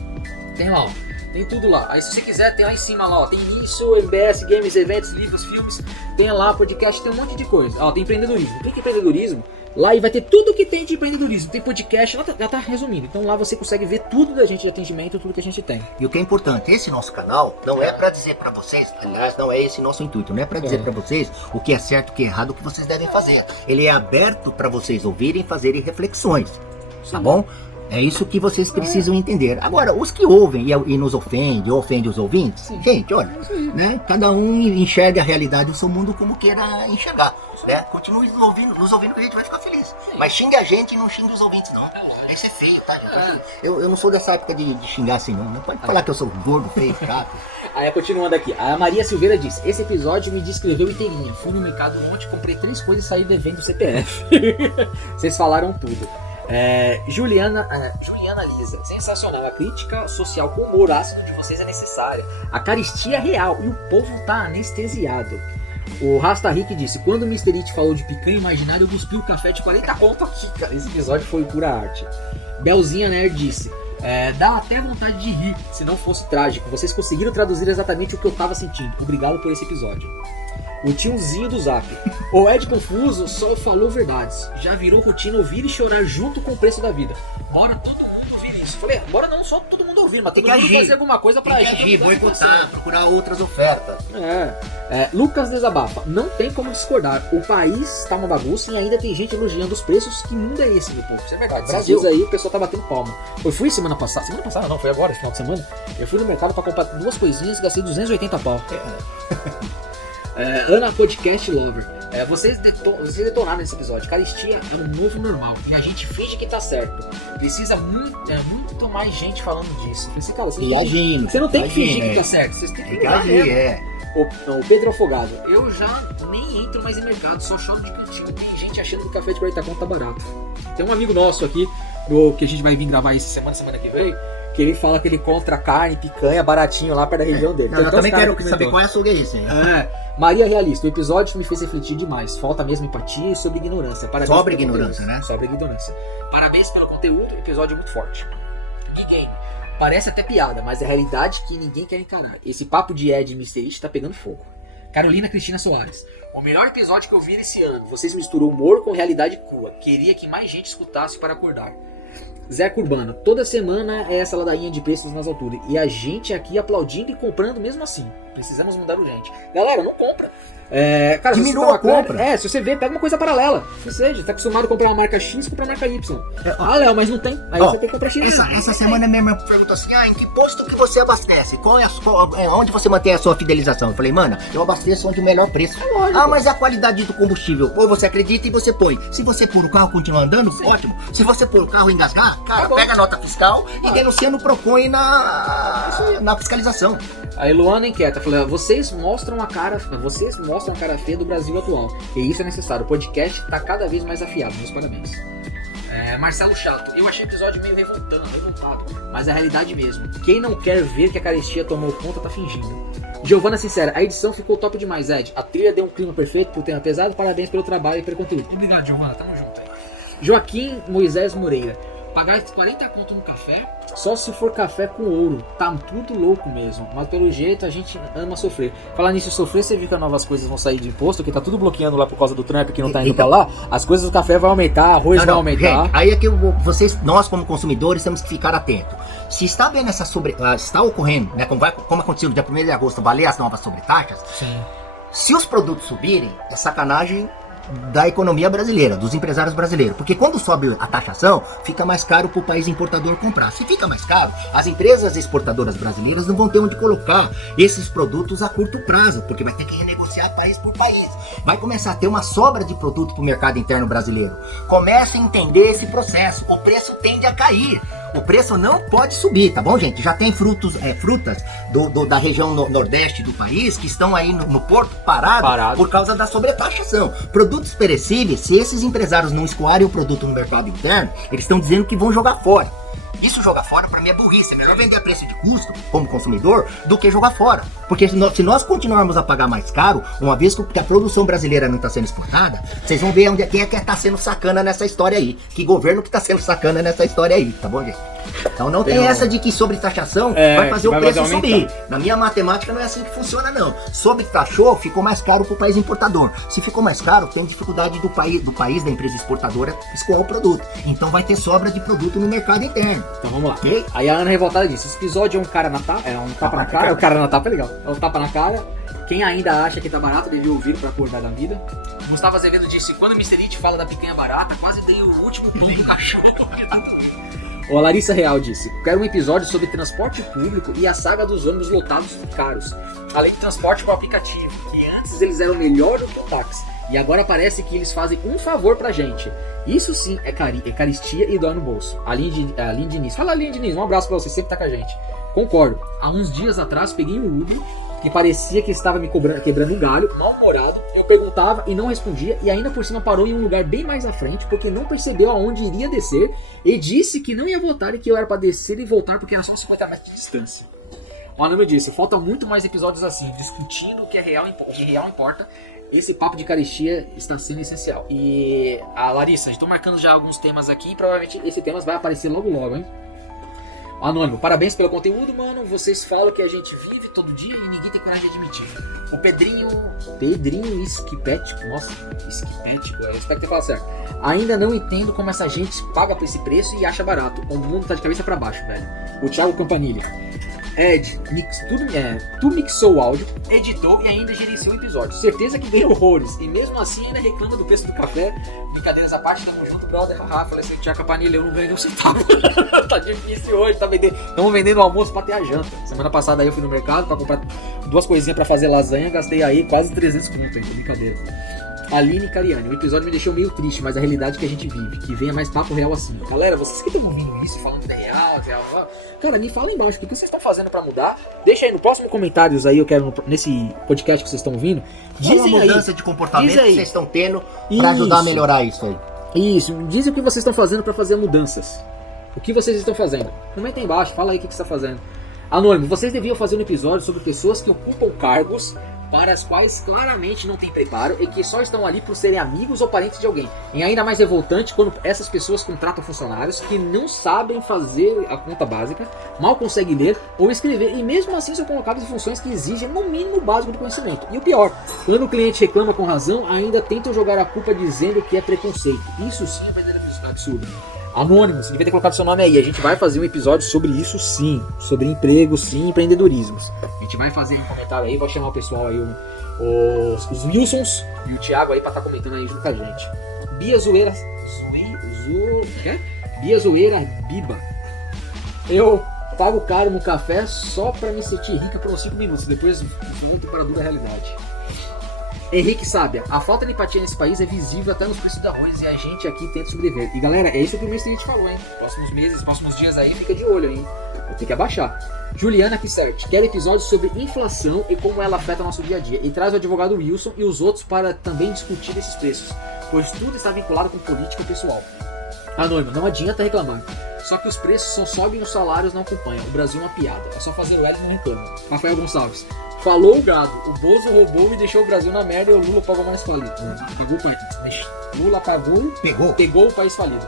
Tem lá, ó. Tem tudo lá. Aí se você quiser, tem lá em cima lá, ó. Tem isso, MBS, games, eventos, livros, filmes. Tem lá, podcast, tem um monte de coisa. Ó, tem empreendedorismo. Clica em empreendedorismo. Lá e vai ter tudo que tem de empreendedorismo. Tem podcast, já tá resumindo. Então lá você consegue ver tudo da gente de atendimento, tudo que a gente tem. E o que é importante, esse nosso canal não é pra dizer pra vocês, aliás, não é esse nosso intuito, não é pra dizer pra vocês o que é certo, o que é errado, o que vocês devem fazer. Ele é aberto pra vocês ouvirem, fazerem reflexões. Tá bom? É isso que vocês precisam entender. Agora, os que ouvem e nos ofendem, ou ofendem os ouvintes, gente, olha, né? Cada um enxerga a realidade do seu mundo como queira enxergar, né? Continue nos ouvindo que a gente vai ficar feliz. Mas xinga a gente e não xinga os ouvintes, não. Isso é feio, tá? Eu não sou dessa época de xingar assim, não. Não pode falar que eu sou gordo, feio, chato. Aí, continuando aqui, a Maria Silveira diz: esse episódio me descreveu inteirinha. Fui no mercado ontem, comprei 3 coisas e saí devendo o CPF. Vocês falaram tudo. Juliana Lisa, sensacional. A crítica social com humor ácido de vocês é necessária. A caristia é real e o povo tá anestesiado. O Rasta Rick disse: quando o Mr. It falou de picanha imaginária, eu cuspi o café de 40 conto aqui, cara. Esse episódio foi pura arte. Belzinha Nerd disse: dá até vontade de rir se não fosse trágico. Vocês conseguiram traduzir exatamente o que eu tava sentindo. Obrigado por esse episódio. O tiozinho do Zap: o Ed Confuso só falou verdades. Já virou rotina ouvir e chorar junto com o preço da vida. Bora todo mundo ouvir isso. Falei, bora não só todo mundo ouvir, mas tem todo que mundo agir. fazer alguma coisa pra agir, boicotar, procurar outras ofertas. Lucas Desabafa: não tem como discordar. O país tá uma bagunça e ainda tem gente elogiando os preços. Que mundo é esse, meu povo? Isso é verdade. Brasil aí, o pessoal tá batendo palma. Eu fui semana passada. Semana passada não, foi agora, esse final de semana. Eu fui no mercado pra comprar 2 coisinhas e gastei 280 pau. Ana Podcast Lover: vocês detonaram nesse episódio. Caristia é um novo normal e a gente finge que tá certo. Precisa muito mais gente falando disso. Cara, você não tem que fingir que tá certo. Vocês têm que agir, O Pedro Afogado: eu já nem entro mais em mercado, só choro de cantinho. Tem gente achando que o café de 40 conto tá barato. Tem um amigo nosso aqui, que a gente vai vir gravar isso semana que vem, que ele fala que ele encontra carne, picanha, baratinho lá perto da região dele. Não, eu também quero saber qual é a açougueice, hein? Maria Realista: o episódio me fez refletir demais. Falta mesmo empatia e sobre ignorância. Sobre ignorância, né? Sobre ignorância. Parabéns pelo conteúdo, o episódio é muito forte. Parece até piada, mas é a realidade que ninguém quer encarar. Esse papo de Ed e Mr. It tá pegando fogo. Carolina Cristina Soares: o melhor episódio que eu vi esse ano. Vocês misturam humor com realidade crua. Queria que mais gente escutasse para acordar. Zé Urbano, toda semana é essa ladainha de preços nas alturas. E a gente aqui aplaudindo e comprando mesmo assim. Precisamos mudar urgente. Galera, não compra. Cara, diminua a compra. Se você vê, pega uma coisa paralela. Ou seja, tá acostumado a comprar uma marca X, comprar a marca Y. Léo, mas não tem. Aí você tem que comprar X. Essa semana minha irmã perguntou assim, em que posto que você abastece? Onde você mantém a sua fidelização? Eu falei, mano, eu abasteço onde o melhor preço. Mas é a qualidade do combustível. Ou você acredita e você põe. Se você pôr o carro e continuar andando, ótimo. Se você pôr o carro e engasgar, cara, pega a nota fiscal e denuncia no Procon e na fiscalização. A Luana inquieta, falou, vocês mostram a cara feia do Brasil atual. E isso é necessário. O podcast tá cada vez mais afiado. Meus parabéns. Marcelo Chato, eu achei o episódio meio revoltado, mas é a realidade mesmo. Quem não quer ver que a carestia tomou conta tá fingindo. Giovana Sincera, a edição ficou top demais, Ed. A trilha deu um clima perfeito pro tema pesado. Parabéns pelo trabalho e pelo conteúdo. Obrigado, Giovana. Tamo junto aí. Joaquim Moisés Moreira, pagar 40 conto no café? Só se for café com ouro. Tá tudo louco mesmo. Mas pelo jeito a gente ama sofrer. Falar nisso, sofrer, você viu que as novas coisas vão sair de imposto, que tá tudo bloqueando lá por causa do Trump, que não tá indo pra lá. As coisas do café vão aumentar, arroz vai aumentar. Gente, aí é que nós como consumidores temos que ficar atentos. Se está vendo está ocorrendo, né, como aconteceu no dia 1º de agosto, valer as novas sobretaxas. Sim. Se os produtos subirem, é sacanagem da economia brasileira, dos empresários brasileiros, porque quando sobe a taxação, fica mais caro para o país importador comprar. Se fica mais caro, as empresas exportadoras brasileiras não vão ter onde colocar esses produtos a curto prazo, porque vai ter que renegociar país por país. Vai começar a ter uma sobra de produto para o mercado interno brasileiro. Comece a entender esse processo. O preço tende a cair. O preço não pode subir, tá bom, gente? Já tem frutas da região nordeste do país que estão aí no porto parado por causa da sobretaxação. Produtos perecíveis, se esses empresários não escoarem o produto no mercado interno, eles estão dizendo que vão jogar fora. Isso jogar fora, pra mim, é burrice. É melhor vender a preço de custo, como consumidor, do que jogar fora. Porque se nós continuarmos a pagar mais caro, uma vez que a produção brasileira não está sendo exportada, vocês vão ver quem é que está sendo sacana nessa história aí. Que governo que está sendo sacana nessa história aí, tá bom, gente? Então não tem essa de que sobretaxação vai fazer o preço subir. Na minha matemática não é assim que funciona, não. Sobretaxou, ficou mais caro pro país importador. Se ficou mais caro, tem dificuldade do país da empresa exportadora escoar o produto. Então vai ter sobra de produto no mercado interno. Então vamos lá. Okay? Aí a Ana Revoltada disse, esse episódio é um cara na tapa, tapa na cara. O cara na tapa é legal. É um tapa na cara. Quem ainda acha que tá barato devia ouvir pra acordar da vida. Gustavo Azevedo disse, quando o Mr. It fala da picanha barata, quase dei o último pão do cachorro. A Larissa Real disse, quero um episódio sobre transporte público e a saga dos ônibus lotados e caros. Além de transporte com aplicativo, que antes eles eram melhor do que o táxi. E agora parece que eles fazem um favor pra gente. Isso sim é caristia e dói no bolso. Aline Diniz. Fala, Aline Diniz, um abraço pra você, sempre tá com a gente. Concordo. Há uns dias atrás peguei um Uber que parecia que estava me quebrando um galho, mal-humorado. Eu perguntava e não respondia, e ainda por cima parou em um lugar bem mais à frente, porque não percebeu aonde iria descer, e disse que não ia voltar e que eu era para descer e voltar porque era só 50 metros de distância. O Anônimo disse, faltam muito mais episódios assim, discutindo o que real importa. Esse papo de caristia está sendo essencial. E a Larissa, estou marcando já alguns temas aqui, e provavelmente esse tema vai aparecer logo, hein? Anônimo, parabéns pelo conteúdo, mano. Vocês falam que a gente vive todo dia e ninguém tem coragem de admitir. O Pedrinho Esquipético, nossa, Esquipético, eu espero ter falado certo. Ainda não entendo como essa gente paga por esse preço e acha barato. O mundo tá de cabeça pra baixo, velho. O Thiago Campanilha. Ed, tu mixou o áudio, editou e ainda gerenciou o episódio. Certeza que ganhou horrores. E mesmo assim ainda reclama do preço do café. Brincadeiras à parte, tamo junto, brother. Haha, falei assim, Tiago Campanilha, eu não ganhei um centavo. Tá difícil hoje, estamos vendendo o almoço pra ter a janta. Semana passada aí eu fui no mercado pra comprar 2 coisinhas pra fazer lasanha. Gastei aí quase 300 conto, hein, brincadeira. Aline Cariani, o episódio me deixou meio triste, mas a realidade que a gente vive, que venha mais papo real assim. Galera, vocês que estão ouvindo isso, falando que é real, cara, me fala aí embaixo, o que vocês estão fazendo pra mudar? Deixa aí no próximo comentários aí, eu quero nesse podcast que vocês estão ouvindo. Dizem aí mudança de comportamento que vocês estão tendo pra ajudar a melhorar isso aí. Isso, dizem o que vocês estão fazendo pra fazer mudanças. O que vocês estão fazendo? Comenta aí embaixo, fala aí o que você está fazendo. Anônimo, vocês deviam fazer um episódio sobre pessoas que ocupam cargos para as quais claramente não tem preparo e que só estão ali por serem amigos ou parentes de alguém. E ainda mais revoltante quando essas pessoas contratam funcionários que não sabem fazer a conta básica, mal conseguem ler ou escrever, e mesmo assim são colocados em funções que exigem no mínimo básico de conhecimento. E o pior, quando o cliente reclama com razão, ainda tentam jogar a culpa dizendo que é preconceito. Isso sim é verdadeiro absurdo. Anônimo, você devia ter colocado seu nome aí. A gente vai fazer um episódio sobre isso sim. Sobre emprego sim, empreendedorismos. A gente vai fazer um comentário aí, vai chamar o pessoal aí, os Wilsons e o Thiago aí pra estar comentando aí junto com a gente. Bia Zoeira. Bia Zoeira Biba. Eu pago caro no café só pra me sentir rica por uns 5 minutos. Depois volto para a dura realidade. Henrique Sábia, a falta de empatia nesse país é visível até nos preços do arroz e a gente aqui tenta sobreviver. E galera, é isso que o primeiro que a gente falou, hein? Próximos meses, próximos dias aí, fica de olho, hein? Vou ter que abaixar. Juliana Kissart, quer episódio sobre inflação e como ela afeta o nosso dia a dia. E traz o advogado Wilson e os outros para também discutir esses preços, pois tudo está vinculado com política e pessoal. Anônimo, não adianta reclamar. Só que os preços só sobem e os salários não acompanham. O Brasil é uma piada. É só fazer o L e não reclama. Rafael Gonçalves. Falou o gado. O Bozo roubou e deixou o Brasil na merda e o Lula pagou mais falido. Pagou o país. Lula pagou. Pegou o país falido.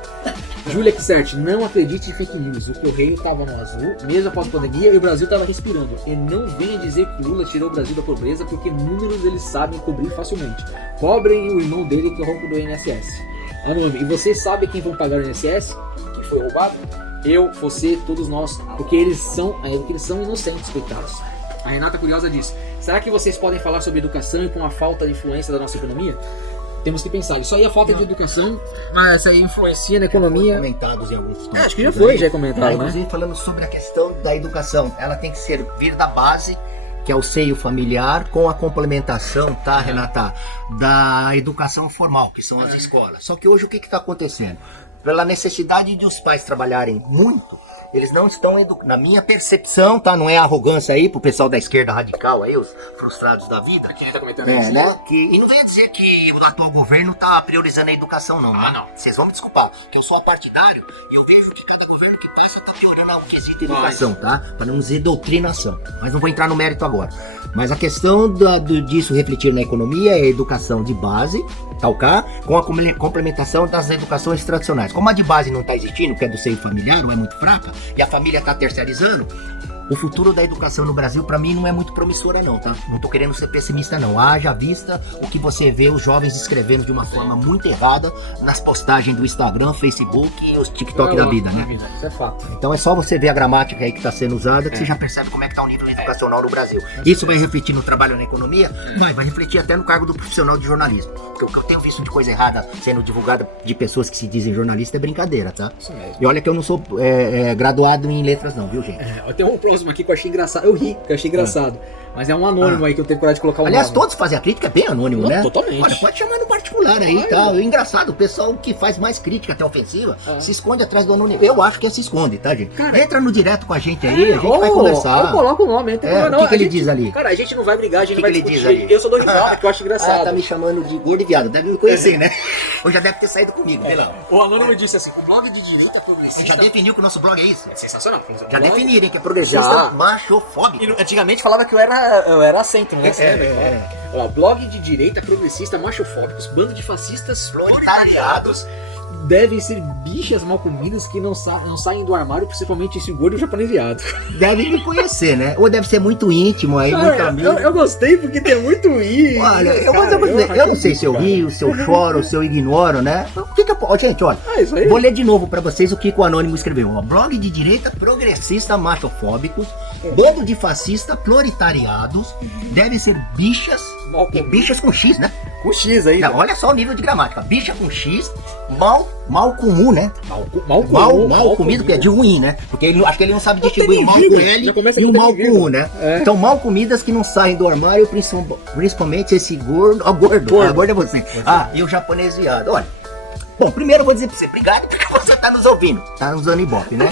Júlia Kissert, não acredite em fake news. O Correio estava no azul, mesmo após a pandemia, e o Brasil estava respirando. E não venha dizer que o Lula tirou o Brasil da pobreza, porque números eles sabem cobrir facilmente. Cobrem o irmão dele que rompe do INSS. Anônimo, e vocês sabem quem vão pagar o INSS? Que foi roubado? Eu, você, todos nós. Porque eles são inocentes, coitados. A Renata Curiosa diz: será que vocês podem falar sobre educação e com a falta de influência da nossa economia? Temos que pensar. Isso aí é falta de educação, mas isso aí influencia na economia. Comentados em alguns tópicos. Acho que já foi, já comentado, né? Inclusive falando sobre a questão da educação. Ela tem que vir da base, que é o seio familiar, com a complementação, tá, Renata? Da educação formal, que são as escolas. Só que hoje o que está acontecendo? Pela necessidade de os pais trabalharem muito, eles não estão na minha percepção, tá? Não é arrogância aí pro pessoal da esquerda radical aí, os frustrados da vida. Aqui ele tá comentando isso, né? E não venha dizer que o atual governo tá priorizando a educação, não. Não. Vocês vão me desculpar, que eu sou apartidário e eu vejo que cada governo que passa tá piorando o quesito de educação, tá? Pra não dizer doutrinação. Mas não vou entrar no mérito agora. Mas a questão disso refletir na economia é a educação de base, tá, com a complementação das educações tradicionais. Como a de base não está existindo, que é do seio familiar, ou é muito fraca, e a família está terceirizando, o futuro da educação no Brasil, para mim, não é muito promissora não, tá? Não tô querendo ser pessimista não. Haja vista o que você vê os jovens escrevendo de uma forma muito errada nas postagens do Instagram, Facebook e os TikTok da vida, né? Isso é fato. Então é só você ver a gramática aí que está sendo usada, que você já percebe como é que tá o nível educacional no Brasil. Isso vai refletir no trabalho na economia? Vai refletir até no cargo do profissional de jornalismo. Porque o que eu tenho visto de coisa errada sendo divulgada de pessoas que se dizem jornalistas é brincadeira, tá? Isso mesmo. E olha que eu não sou graduado em letras não, viu, gente? Eu tenho um próximo aqui que eu achei engraçado. Eu ri, que eu achei engraçado. Mas é um anônimo aí que eu tenho coragem de colocar um Aliás, nome. todos fazem a crítica, é bem anônimo, Não, né? totalmente. Olha, pode chamar no particular aí, tá? É engraçado, o pessoal que faz mais crítica até ofensiva se esconde atrás do anônimo. Eu acho que se esconde, tá, gente? Cara, entra no direto com a gente aí, a gente vai conversar. Eu coloco o nome, o que ele diz ali? Cara, a gente não vai brigar, a gente não vai ele discutir. diz ali? Eu só dou risada, que eu acho engraçado. Tá me chamando de gordo e viado, deve me conhecer, né? Ou já deve ter saído comigo, sei lá. O anônimo disse assim: o blog de direita progressista. Já definiu que o nosso blog é isso? É sensacional. Já definiram que é progressista machofóbico. E antigamente falava que eu era centro, né? Olha lá, blog de direita progressista machofóbicos, bando de fascistas proletariados devem ser bichas mal comidas que não saem do armário, principalmente esse gordo japoneseado. Deve me conhecer, né? Ou deve ser muito íntimo aí, muito amigo. Eu gostei porque tem muito rir. Olha, eu não sei se eu rio, se eu choro, se eu ignoro, né? O que eu posso... Gente, olha, isso aí. Vou ler de novo pra vocês o que o anônimo escreveu. Ó, blog de direita progressista machofóbicos, bando de fascistas proletariados, devem ser bichas, bichas com X, né? Com X aí. Olha só o nível de gramática. Bicha com X, mal comum, né? Mal comido, que é de ruim, né? Porque acho que ele não sabe distinguir o mal com L e o mal com U, né? Então, mal comidas que não saem do armário, principalmente esse gordo. Ó, gordo é você. E o japonês viado. Olha. Bom, primeiro eu vou dizer pra você, obrigado porque você tá nos ouvindo, tá nos dando ibope, né?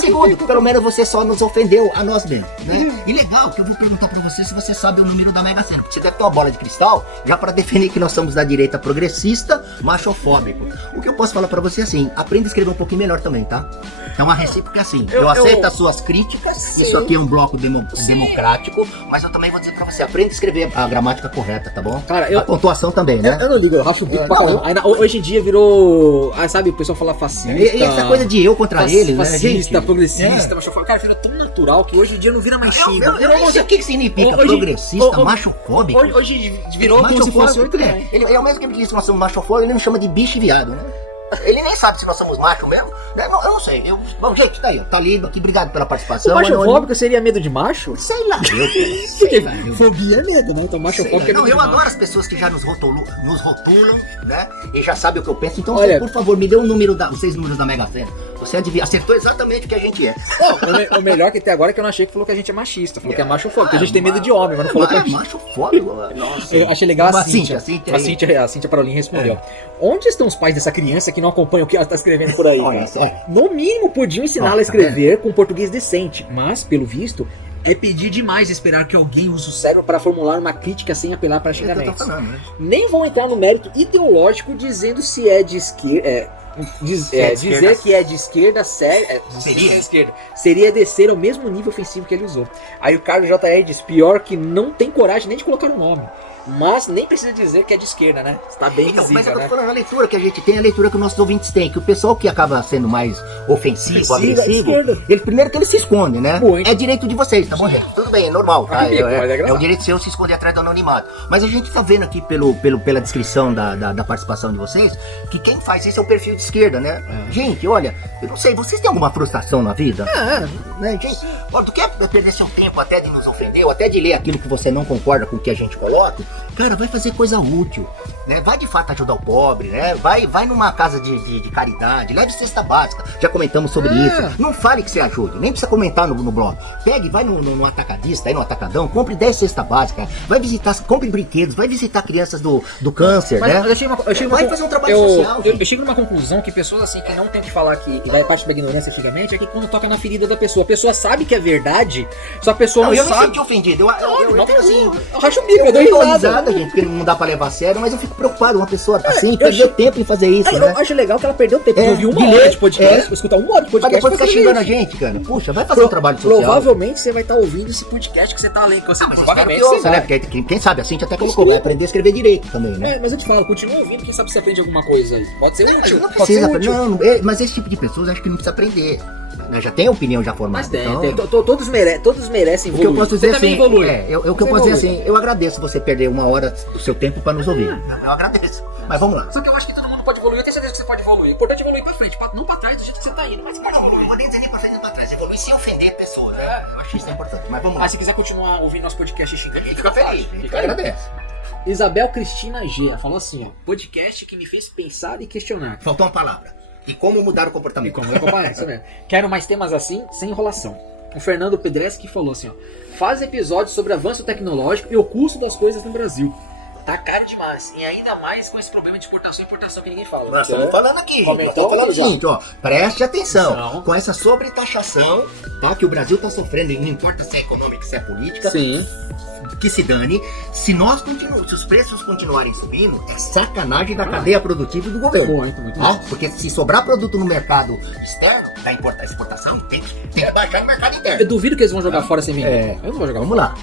Segundo, pelo menos você só nos ofendeu a nós mesmos, né? E legal que eu vou perguntar pra você se você sabe o número da Mega Sena. Você deve ter uma bola de cristal, já pra definir que nós somos da direita progressista, machofóbico. O que eu posso falar pra você é assim, aprenda a escrever um pouquinho melhor também, tá? Então a recíproca é assim, eu aceito as suas críticas, sim. Isso aqui é um bloco democrático, mas eu também vou dizer pra você, aprenda a escrever a gramática correta, tá bom? Cara, a pontuação também, né? Eu não ligo, eu racho o bico pra caramba. Hoje em dia virou... sabe, o pessoal fala fascista. E essa coisa de eu contra ele, né, gente? Fascista, progressista, machofóbico. Cara, virou tão natural que hoje em dia não vira mais xinga. Eu não sei o que significa progressista, machofóbico. Hoje virou como se fosse outro, né? Ele é o mesmo que ele diz que nós somos machofóbicos, ele me chama de bicho e viado, né? Ele nem sabe se nós somos macho mesmo. Né? Não, eu não sei. Bom, gente, tá aí, ó. Tá lindo aqui, obrigado pela participação. O machofóbico seria medo de macho? Sei lá. Fobia é medo, né? Então machofóbico é medo de macho. Adoro as pessoas que já nos rotulam, né? E já sabem o que eu penso. Então, olha, por favor, me dê os 6 números da Mega Sena. Você acertou exatamente o que a gente é. Não, o melhor que até agora é que eu não achei que falou que a gente é machista. Falou que é machofóbico, que a gente tem medo de homem, mas não falou que é machofóbico. Nossa. Eu achei legal a Cíntia Parolin respondeu. Onde estão os pais dessa criança que não acompanham o que ela está escrevendo por aí? No mínimo podiam ensiná-la a escrever com português decente, mas, pelo visto, é pedir demais esperar que alguém use o cérebro para formular uma crítica sem apelar para xingamentos. Nem vou entrar no mérito ideológico dizendo se é de esquerda. Dizer que é de esquerda seria descer ao mesmo nível ofensivo que ele usou. Aí o Carlos JR diz: pior que não tem coragem nem de colocar o nome. Mas nem precisa dizer que é de esquerda, né? Está bem visível, mas eu tô falando a leitura que a gente tem, a leitura que os nossos ouvintes têm, que o pessoal que acaba sendo mais ofensivo, agressivo, ele primeiro que ele se esconde, né? Muito. É direito de vocês, tá bom, gente? Tudo bem, é normal, tá? É o direito seu se esconder atrás do anonimato. Mas a gente tá vendo aqui pela descrição da participação de vocês, que quem faz isso é o perfil de esquerda, né? Gente, olha, eu não sei, vocês têm alguma frustração na vida? Né, gente? Olha, do que perder seu tempo até de nos ofender, ou até de ler aquilo que você não concorda com o que a gente coloca, cara, vai fazer coisa útil, né? Vai de fato ajudar o pobre, né? Vai numa casa de caridade, leve cesta básica, já comentamos sobre isso. Não fale que você ajude, nem precisa comentar no blog. Pegue, vai no atacadista, aí no atacadão, compre 10 cesta básica, vai visitar, compre brinquedos, vai visitar crianças do câncer, né? Vai fazer um trabalho social. Eu chego numa conclusão que pessoas assim que não tem que falar que vai parte da ignorância antigamente é que quando toca na ferida da pessoa, a pessoa sabe que é verdade, só a pessoa não sabe. Eu me senti ofendido, eu racho o bico, eu dou risada, gente, porque não dá pra levar a sério, mas eu fico preocupado, uma pessoa assim, perdeu tempo em fazer isso, né? Eu acho legal que ela perdeu tempo de ouvir uma hora de podcast, escutar uma hora de podcast. Mas depois ficar xingando a gente, cara. Puxa, vai fazer um trabalho social. Provavelmente você vai estar ouvindo esse podcast que você tá lendo. Né? Porque quem sabe, a Cintia até colocou, vai aprender a escrever direito também, né? Mas eu te falo, continua ouvindo, quem sabe você aprende alguma coisa aí. Pode ser útil. Não precisa aprender, mas esse tipo de pessoas acho que não precisa aprender. Já tem opinião já formada. Mas tem. Todos merecem evoluir. O que eu posso dizer assim, o que eu posso dizer assim, eu agradeço você perder uma hora do seu tempo pra nos ouvir. Eu agradeço. Mas vamos lá. Só que eu acho que todo mundo pode evoluir. Eu tenho certeza que você pode evoluir. O importante é evoluir pra frente, não pra trás do jeito que você tá indo. Mas você pode evoluir. Não vou nem dizer nem pra frente nem pra trás. Evoluir sem ofender a pessoa. Eu acho que isso é importante. Mas vamos lá. Se quiser continuar ouvindo nosso podcast xingando, fica feliz. Fica agradece. Isabel Cristina G falou assim, ó: podcast que me fez pensar e questionar. Faltou uma palavra. E como mudar o comportamento. Isso mesmo. Quero mais temas assim, sem enrolação. O Fernando Pedreschi falou assim, ó: faz episódios sobre avanço tecnológico e o custo das coisas no Brasil. Tá caro demais. E ainda mais com esse problema de exportação e importação que ninguém fala. Nós estamos falando aqui, gente. Nós estamos falando o seguinte, ó. Preste atenção. Com essa sobretaxação, tá? Que o Brasil tá sofrendo, não importa se é econômica, se é política. Sim. Que se dane, se os preços continuarem subindo, é sacanagem da cadeia produtiva do governo. Muito. Porque se sobrar produto no mercado externo, da exportação, tem que baixar no mercado interno. Eu duvido que eles vão jogar fora sem vender. Eu não vou jogar. Vamos lá.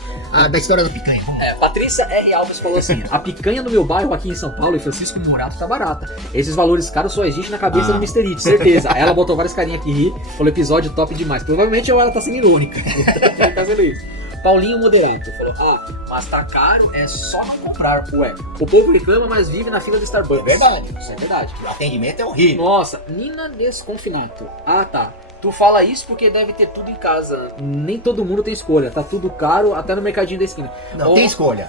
Da história da picanha. Patrícia R. Alves falou assim: a picanha no meu bairro aqui em São Paulo e Francisco Morato tá barata. Esses valores caros só existem na cabeça do Mr. It, certeza. Aí ela botou várias carinhas aqui e ri, falou episódio top demais. Provavelmente ela tá sendo irônica. Tá fazendo isso. Paulinho Moderato falou: mas tá caro, é só não comprar. Ué, o povo reclama, mas vive na fila do Starbucks. É verdade. Isso é verdade. O atendimento é horrível. Nossa, Nina Desconfinato. Tá. Tu fala isso porque deve ter tudo em casa. Nem todo mundo tem escolha. Tá tudo caro, até no mercadinho da esquina. Não, tem escolha.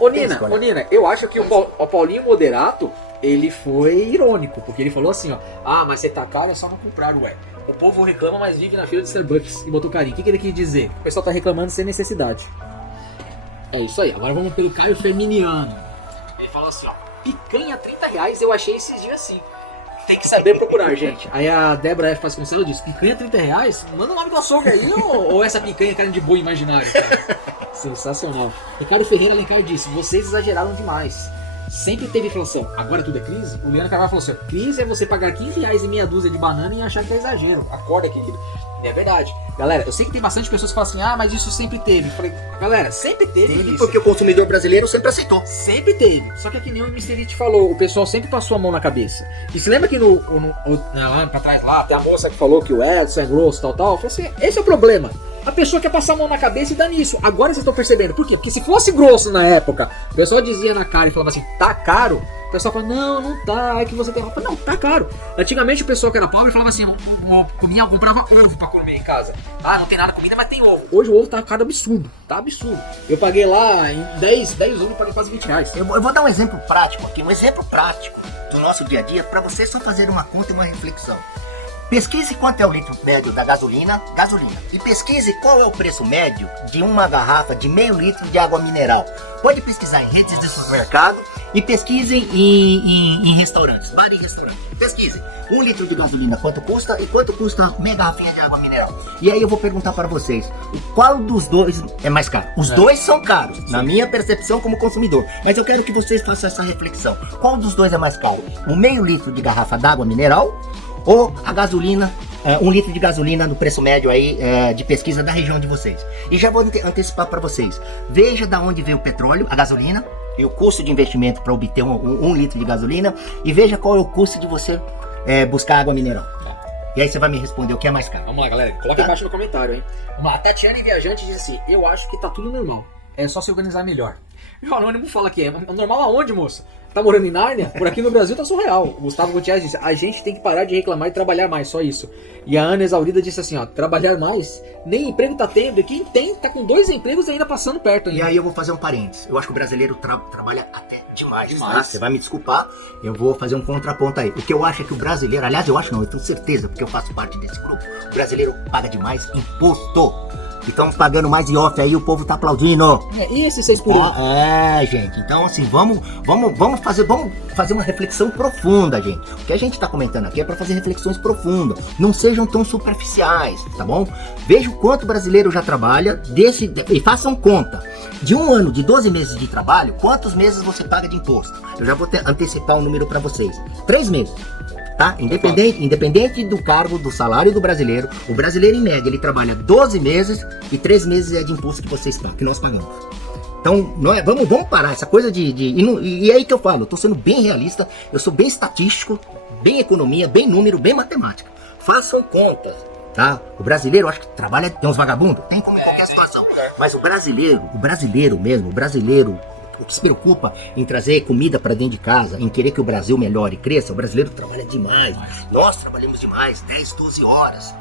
Nina, eu acho que o Paulinho Moderato, ele foi irônico. Porque ele falou assim, ó: mas você tá caro, é só não comprar, ué. O povo reclama, mas vive na fila de Starbucks. E botou carinho. O que ele quis dizer? O pessoal tá reclamando sem necessidade. É isso aí. Agora vamos pelo Caio Feminiano. Ele falou assim, ó: picanha R$30, eu achei esses dias assim. Tem que saber procurar, gente. Aí a Débora F. Vasconcelos disse: picanha R$30? Manda o nome do açougue aí, ou essa picanha carne de boi imaginário, cara. Sensacional. Ricardo Ferreira Alencar disse: vocês exageraram demais. Sempre teve inflação, agora tudo é crise? O Leandro Carvalho falou assim: crise é você pagar R$15 e meia dúzia de banana e achar que é exagero. Acorda, querido. É verdade. Galera, eu sei que tem bastante pessoas que falam assim: mas isso sempre teve. Eu falei: galera, sempre teve isso. Porque o consumidor brasileiro sempre aceitou. Sempre teve. Só que é que nem o Mr. It falou, o pessoal sempre passou a mão na cabeça. E se lembra que lá pra trás lá, tem a moça que falou que o Edson é grosso, tal. Eu falei assim: esse é o problema. A pessoa quer passar a mão na cabeça e dá nisso. Agora vocês estão percebendo. Por quê? Porque se fosse grosso na época, o pessoal dizia na cara e falava assim: tá caro. O pessoal fala, não tá, é que você tem... Eu falo, não, tá caro. Antigamente o pessoal que era pobre falava assim, eu comprava ovo pra comer em casa. Ah, não tem nada de comida, mas tem ovo. Hoje o ovo tá cada absurdo, tá absurdo. Eu paguei lá em 10 ovos, paguei quase 20 reais. Eu vou dar um exemplo prático aqui, um exemplo prático do nosso dia a dia, pra você só fazer uma conta e uma reflexão. Pesquise quanto é o litro médio da gasolina, e pesquise qual é o preço médio de uma garrafa de meio litro de água mineral. Pode pesquisar em redes de supermercado e pesquisem em restaurantes, bar e restaurantes. Pesquisem 1 litro de gasolina quanto custa e quanto custa meia garrafinha de água mineral. E aí eu vou perguntar para vocês, qual dos dois é mais caro? Os dois são caros, sim, na minha percepção como consumidor. Mas eu quero que vocês façam essa reflexão. Qual dos dois é mais caro? O meio litro de garrafa d'água mineral ou a gasolina, 1 litro de gasolina no preço médio aí de pesquisa da região de vocês? E já vou antecipar para vocês. Veja da onde veio o petróleo, a gasolina, e o custo de investimento para obter um litro de gasolina, e veja qual é o custo de você buscar água mineral. E aí você vai me responder o que é mais caro. Vamos lá, galera. Coloca embaixo no comentário, hein? A Tatiana Viajante diz assim, eu acho que tá tudo normal. É só se organizar melhor. O Anônimo fala que é normal aonde, moça? Tá morando em Nárnia? Por aqui no Brasil tá surreal. O Gustavo Gutierrez disse, a gente tem que parar de reclamar e trabalhar mais, só isso. E a Ana Exaurida disse assim, ó, trabalhar mais, nem emprego tá tendo, e quem tem tá com 2 empregos ainda passando perto ainda. E aí eu vou fazer um parênteses, eu acho que o brasileiro trabalha até demais. Tá? Você vai me desculpar, eu vou fazer um contraponto aí. O que eu acho é que o brasileiro, aliás eu acho não, eu tenho certeza, porque eu faço parte desse grupo, o brasileiro paga demais imposto. Estamos pagando mais off aí, o povo tá aplaudindo. E esse 6 por 1? Gente, então assim, vamos fazer uma reflexão profunda, gente. O que a gente tá comentando aqui é para fazer reflexões profundas. Não sejam tão superficiais, tá bom? Veja o quanto o brasileiro já trabalha e façam conta. De um ano, de 12 meses de trabalho, quantos meses você paga de imposto? Eu já vou antecipar o número para vocês. 3 meses. Tá? Independente do cargo, do salário do brasileiro, o brasileiro em média ele trabalha 12 meses e 3 meses é de imposto que vocês pagam, que nós pagamos. Então, vamos parar essa coisa e é aí que eu falo, eu tô sendo bem realista, eu sou bem estatístico, bem economia, bem número, bem matemática. Façam contas, tá? O brasileiro, acho que trabalha, tem uns vagabundos, tem como em qualquer situação, mas o brasileiro mesmo, o que se preocupa em trazer comida para dentro de casa, em querer que o Brasil melhore e cresça, o brasileiro trabalha demais. Nós trabalhamos demais, 10, 12 horas.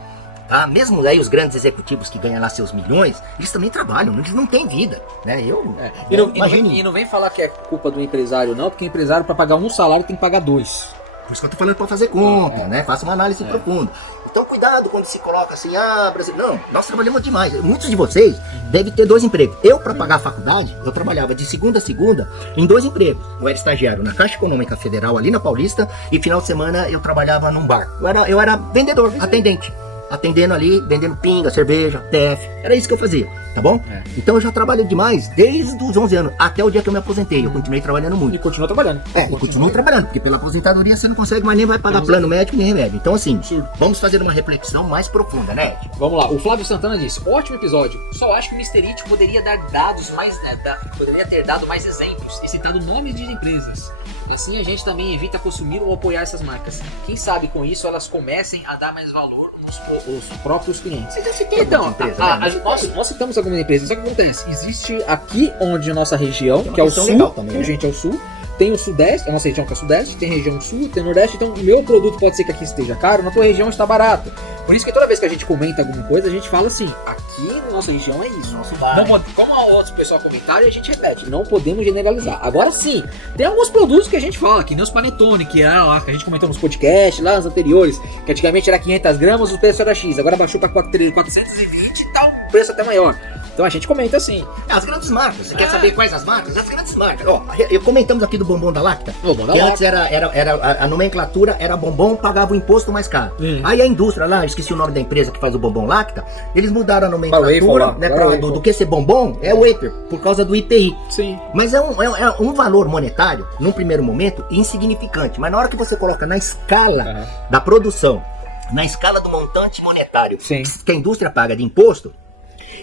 Tá? Mesmo aí os grandes executivos que ganham lá seus milhões, eles também trabalham, eles não têm vida. Né? E não vem falar que é culpa do empresário não, porque o empresário para pagar um salário tem que pagar 2. Por isso que eu tô falando para fazer conta, né? Faça uma análise profunda. Então cuidado quando se coloca assim, Brasil. Não, nós trabalhamos demais. Muitos de vocês devem ter 2 empregos. Eu, para pagar a faculdade, eu trabalhava de segunda a segunda em 2 empregos. Eu era estagiário na Caixa Econômica Federal, ali na Paulista, e final de semana eu trabalhava num bar. Eu era vendedor, atendente. Atendendo ali, vendendo pinga, cerveja, TF. Era isso que eu fazia, tá bom? Então eu já trabalhei demais desde os 11 anos, até o dia que eu me aposentei. Eu continuei trabalhando muito. E continua trabalhando. Eu continuo trabalhando, porque pela aposentadoria você não consegue mais nem vai pagar plano médico nem remédio. Então assim, vamos fazer uma reflexão mais profunda, né, Ed? Vamos lá, o Flávio Santana disse, ótimo episódio, só acho que o Mr. It poderia dar dados mais, poderia ter dado mais exemplos e citado nomes de empresas. Assim a gente também evita consumir ou apoiar essas marcas. Quem sabe com isso elas comecem a dar mais valor os próprios clientes. Então, nós citamos algumas empresas, só que acontece, existe aqui onde a nossa região, que é o sul, também, né? A gente é o sul, tem o sudeste, a nossa região que é o sudeste, tem região sul, tem nordeste, então o meu produto pode ser que aqui esteja caro, na tua região está barato. Por isso que toda vez que a gente comenta alguma coisa, a gente fala assim, aqui na nossa região é isso. Como a outro pessoal comentaram, a gente repete, não podemos generalizar. Agora sim, tem alguns produtos que a gente fala, que nem os Panetone, que a gente nos podcasts, lá nos anteriores, que antigamente era 500 gramas, o preço era X, agora baixou para 420 e tal, o preço até maior. Então a gente comenta assim. As grandes marcas. Você quer saber quais as marcas? As grandes marcas. Comentamos aqui do bombom da Lacta. Que antes a nomenclatura era bombom, pagava o imposto mais caro. Aí a indústria lá, esqueci o nome da empresa que faz o bombom Lacta, eles mudaram a nomenclatura, né, do que ser bombom é wafer, por causa do IPI. Sim. Mas é um valor monetário, num primeiro momento, insignificante. Mas na hora que você coloca na escala da produção, na escala do montante monetário que a indústria paga de imposto,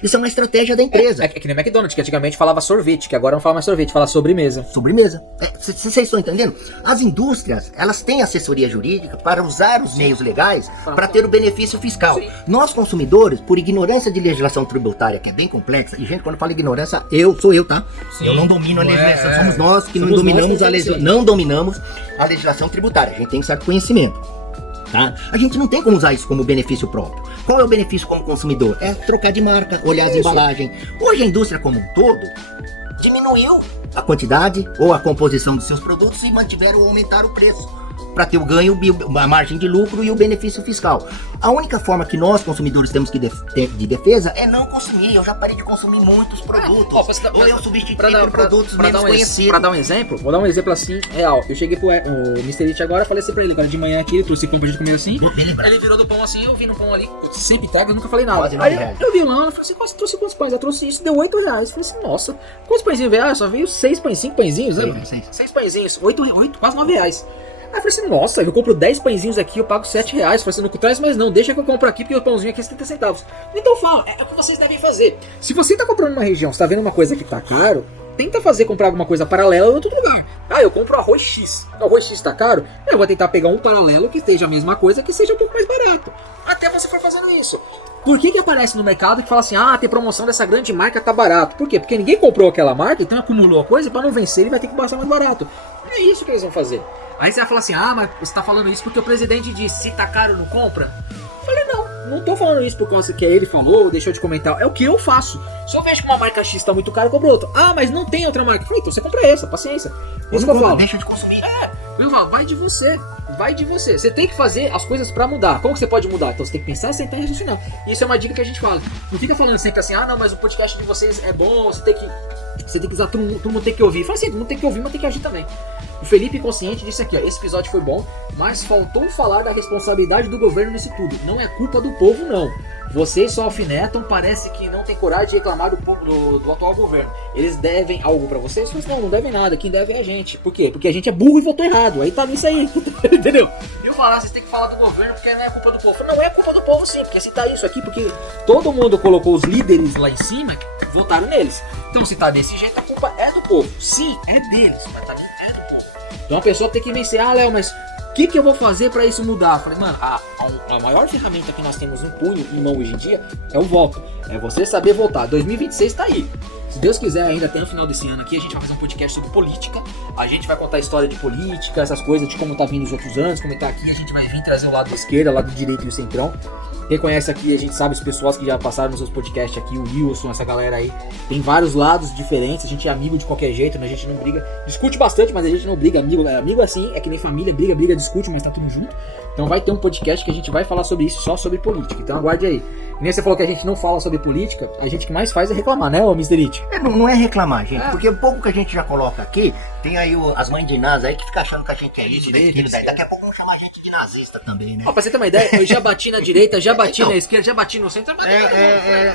Isso é uma estratégia da empresa. É que nem McDonald's, que antigamente falava sorvete, que agora não fala mais sorvete, fala sobremesa. Sobremesa. Vocês estão entendendo? As indústrias, elas têm assessoria jurídica para usar os meios legais para ter o benefício fiscal. Sim. Nós, consumidores, por ignorância de legislação tributária, que é bem complexa, e gente, quando fala ignorância, sou eu, tá? Sim. Eu não domino a legislação, somos nós que Somos não dominamos nós, não dominamos a legislação tributária. A gente tem certo conhecimento. Tá? A gente não tem como usar isso como benefício próprio. Qual é o benefício como consumidor? É trocar de marca, olhar as embalagens. Hoje a indústria como um todo diminuiu a quantidade ou a composição dos seus produtos e mantiveram ou aumentaram o preço para ter o ganho, a margem de lucro e o benefício fiscal. A única forma que nós, consumidores, temos que ter de defesa é não consumir. Eu já parei de consumir muitos produtos. Ou eu substituí por produtos menos conhecidos. Pra dar um exemplo, vou dar um exemplo assim, real. Eu cheguei pro Mr. It agora, falei assim pra ele, agora de manhã aqui, ele trouxe pão pra gente comer assim. Ele virou do pão assim, eu vi no pão ali, eu sempre trago, eu nunca falei nada. Aí eu vi lá, ela falou assim, trouxe quantos pães? Eu trouxe isso, deu R$8. Eu falei assim, nossa, quantos pãezinhos veio? Ah, só veio 6 pães, 5 pãezinhos, né? 6 pãezinhos, 8, quase R$9. Aí eu falei assim, nossa, eu compro 10 pãezinhos aqui, eu pago R$7. Eu falei assim, não traz mais não, deixa que eu compro aqui, porque o pãozinho aqui é 70 centavos. Então fala, é o que vocês devem fazer. Se você tá comprando numa região, você tá vendo uma coisa que tá caro, tenta comprar alguma coisa paralela em outro lugar. Ah, eu compro arroz X. O arroz X tá caro, eu vou tentar pegar um paralelo que esteja a mesma coisa, que seja um pouco mais barato. Até você for fazendo isso. Por que aparece no mercado que fala assim, tem promoção dessa grande marca, tá barato? Por quê? Porque ninguém comprou aquela marca, então acumulou a coisa, pra não vencer ele vai ter que passar mais barato. É isso que eles vão fazer. Aí você vai falar assim, mas você tá falando isso porque o presidente disse, se tá caro não compra? Eu falei, não tô falando isso por causa que ele falou, deixou de comentar, é o que eu faço. Se eu vejo que uma marca X tá muito cara, eu compro outra. Mas não tem outra marca. Eu falei, então você compra essa, paciência. Isso que eu falo. Deixa de consumir. Vai de você. Vai de você. Você tem que fazer as coisas pra mudar. Como que você pode mudar? Então você tem que pensar, sentar e raciocinar. Isso é uma dica que a gente fala. Não fica falando sempre assim, não, mas o podcast de vocês é bom, você tem que usar, todo mundo tem que ouvir. Fala assim, todo mundo tem que ouvir, mas tem que agir também. O Felipe Consciente disse aqui, esse episódio foi bom, mas faltou falar da responsabilidade do governo nesse tudo. Não é culpa do povo, não. Vocês só alfinetam, parece que não tem coragem de reclamar do atual governo. Eles devem algo pra vocês? Mas não devem nada. Quem deve é a gente. Por quê? Porque a gente é burro e votou errado. Aí tá nisso aí. Entendeu? E eu falar, vocês têm que falar do governo porque não é culpa do povo. Não é culpa do povo sim, porque se tá isso aqui, porque todo mundo colocou os líderes lá em cima, votaram neles. Então se tá desse jeito, a culpa é do povo. Sim, é deles, mas também é do povo. Então a pessoa tem que vencer. Léo, mas o que eu vou fazer pra isso mudar? Eu falei, mano, a maior ferramenta que nós temos no punho, em mão hoje em dia, é o voto. É você saber votar. 2026 tá aí. Se Deus quiser, ainda até o final desse ano aqui, a gente vai fazer um podcast sobre política. A gente vai contar a história de política, essas coisas, de como tá vindo os outros anos, como tá aqui. A gente vai vir trazer o lado da esquerda, o lado direito e o centrão. Quem conhece aqui, a gente sabe os pessoas que já passaram nos seus podcasts aqui, o Wilson, essa galera aí. Tem vários lados diferentes, a gente é amigo de qualquer jeito, né? A gente não briga. Discute bastante, mas a gente não briga. Amigo assim, é que nem família, briga, discute, mas tá tudo junto. Então vai ter um podcast que a gente vai falar sobre isso, só sobre política. Então aguarde aí. E nem você falou que a gente não fala sobre política, a gente que mais faz é reclamar, né, ô Mr. It? Não é reclamar, gente, porque o pouco que a gente já coloca aqui, tem aí as mães de NASA aí que ficam achando que a gente é isso, daquilo, daí. Daqui a pouco vão chamar a gente de nazista também, né? Pra você ter uma ideia, eu já bati na direita, já bati na esquerda, já bati no centro.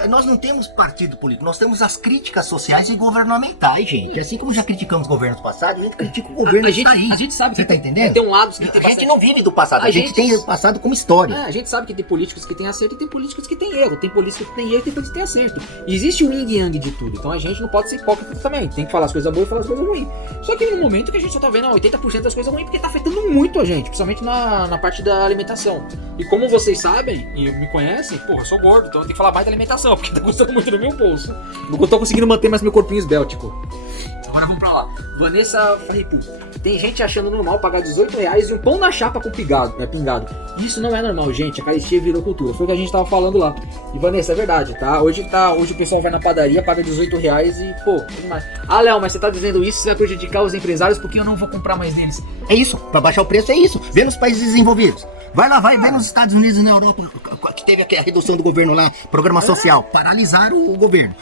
Nós não temos partido político, nós temos as críticas sociais e governamentais, gente. Assim como já criticamos governos passados, a gente critica o governo a gente sabe que você tá entendendo? Tem um lado que tem a gente não vive do passado, a gente tem o passado como história. A gente sabe que tem políticos que têm acerto e tem políticos que têm erro. Tem políticos que têm erro e tem políticos que têm acerto. E existe o yin e yang de tudo. Então a gente não pode ser hipócrita também. Tem que falar as coisas boas e falar as coisas ruins. Só que no momento que a gente só tá vendo 80% das coisas ruins, porque tá afetando muito a gente, principalmente na parte da alimentação. E como vocês sabem, e me conhecem, eu sou gordo, então eu tenho que falar mais da alimentação, porque tá custando muito no meu bolso. Não tô conseguindo manter mais meu corpinho esbéltico. Agora vamos pra lá. Vanessa Farripu. Tem gente achando normal pagar R$18 e um pão na chapa com pingado. Isso não é normal, gente. A caristia virou cultura. Foi o que a gente tava falando lá. E Vanessa, é verdade, tá? Hoje o pessoal vai na padaria, paga R$18 e, é demais. Léo, mas você tá dizendo isso, você vai prejudicar os empresários porque eu não vou comprar mais deles. É isso, pra baixar o preço é isso. Vê nos países desenvolvidos. Vai nos Estados Unidos e na Europa, que teve a redução do governo lá, programa social, paralisaram o governo.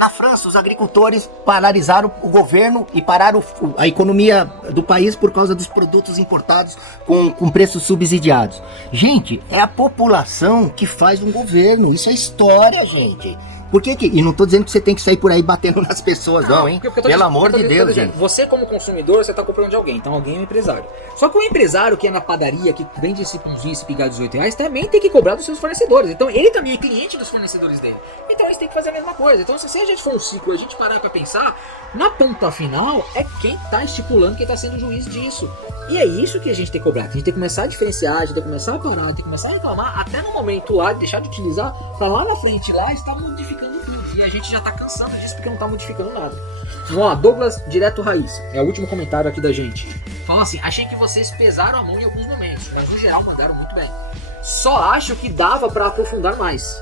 Na França, os agricultores paralisaram o governo e pararam a economia do país por causa dos produtos importados com preços subsidiados. Gente, é a população que faz um governo, isso é história, gente. E não tô dizendo que você tem que sair por aí batendo nas pessoas, não, hein? Pelo amor de Deus, gente. Você, como consumidor, você tá comprando de alguém. Então alguém é um empresário. Só que o empresário que é na padaria, que vende esse pãozinho, esse pingado de R$18, também tem que cobrar dos seus fornecedores. Então ele também é cliente dos fornecedores dele. Então eles têm que fazer a mesma coisa. Então se a gente for um ciclo, a gente parar pra pensar, na ponta final é quem tá estipulando, quem tá sendo o juiz disso. E é isso que a gente tem que cobrar. A gente tem que começar a diferenciar, a gente tem que começar a parar, tem que começar a reclamar, até no momento lá, deixar de utilizar, pra lá na frente lá estar modificando tudo. E a gente já tá cansando disso porque não tá modificando nada. Vamos lá, Douglas Direto Raiz. É o último comentário aqui da gente. Fala assim, achei que vocês pesaram a mão em alguns momentos, mas no geral mandaram muito bem. Só acho que dava pra aprofundar mais.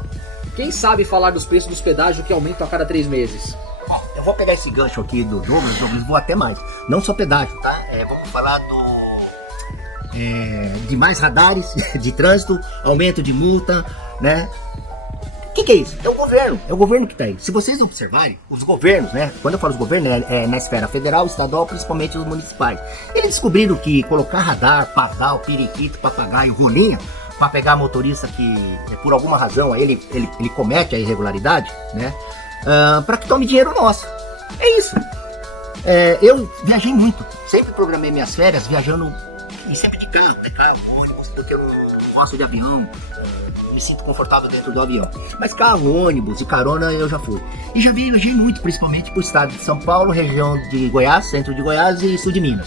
Quem sabe falar dos preços dos pedágios que aumentam a cada 3 meses? Eu vou pegar esse gancho aqui do Douglas, vou até mais. Não só pedágio, tá? Vamos falar de mais radares de trânsito, aumento de multa, né? O que é isso? É o governo que tá aí. Se vocês observarem, os governos, né? Quando eu falo os governos, é na esfera federal, estadual, principalmente os municipais. Eles descobriram que colocar radar, pardal, periquito, papagaio, rolinha, para pegar motorista que, por alguma razão, ele comete a irregularidade, né? Para que tome dinheiro nosso. É isso. Eu viajei muito. Sempre programei minhas férias viajando, e sempre de carro, ônibus, porque eu não gosto de avião. Me sinto confortável dentro do avião. Mas carro, ônibus e carona eu já fui. E já viajei muito, principalmente pro estado de São Paulo, região de Goiás, centro de Goiás e sul de Minas.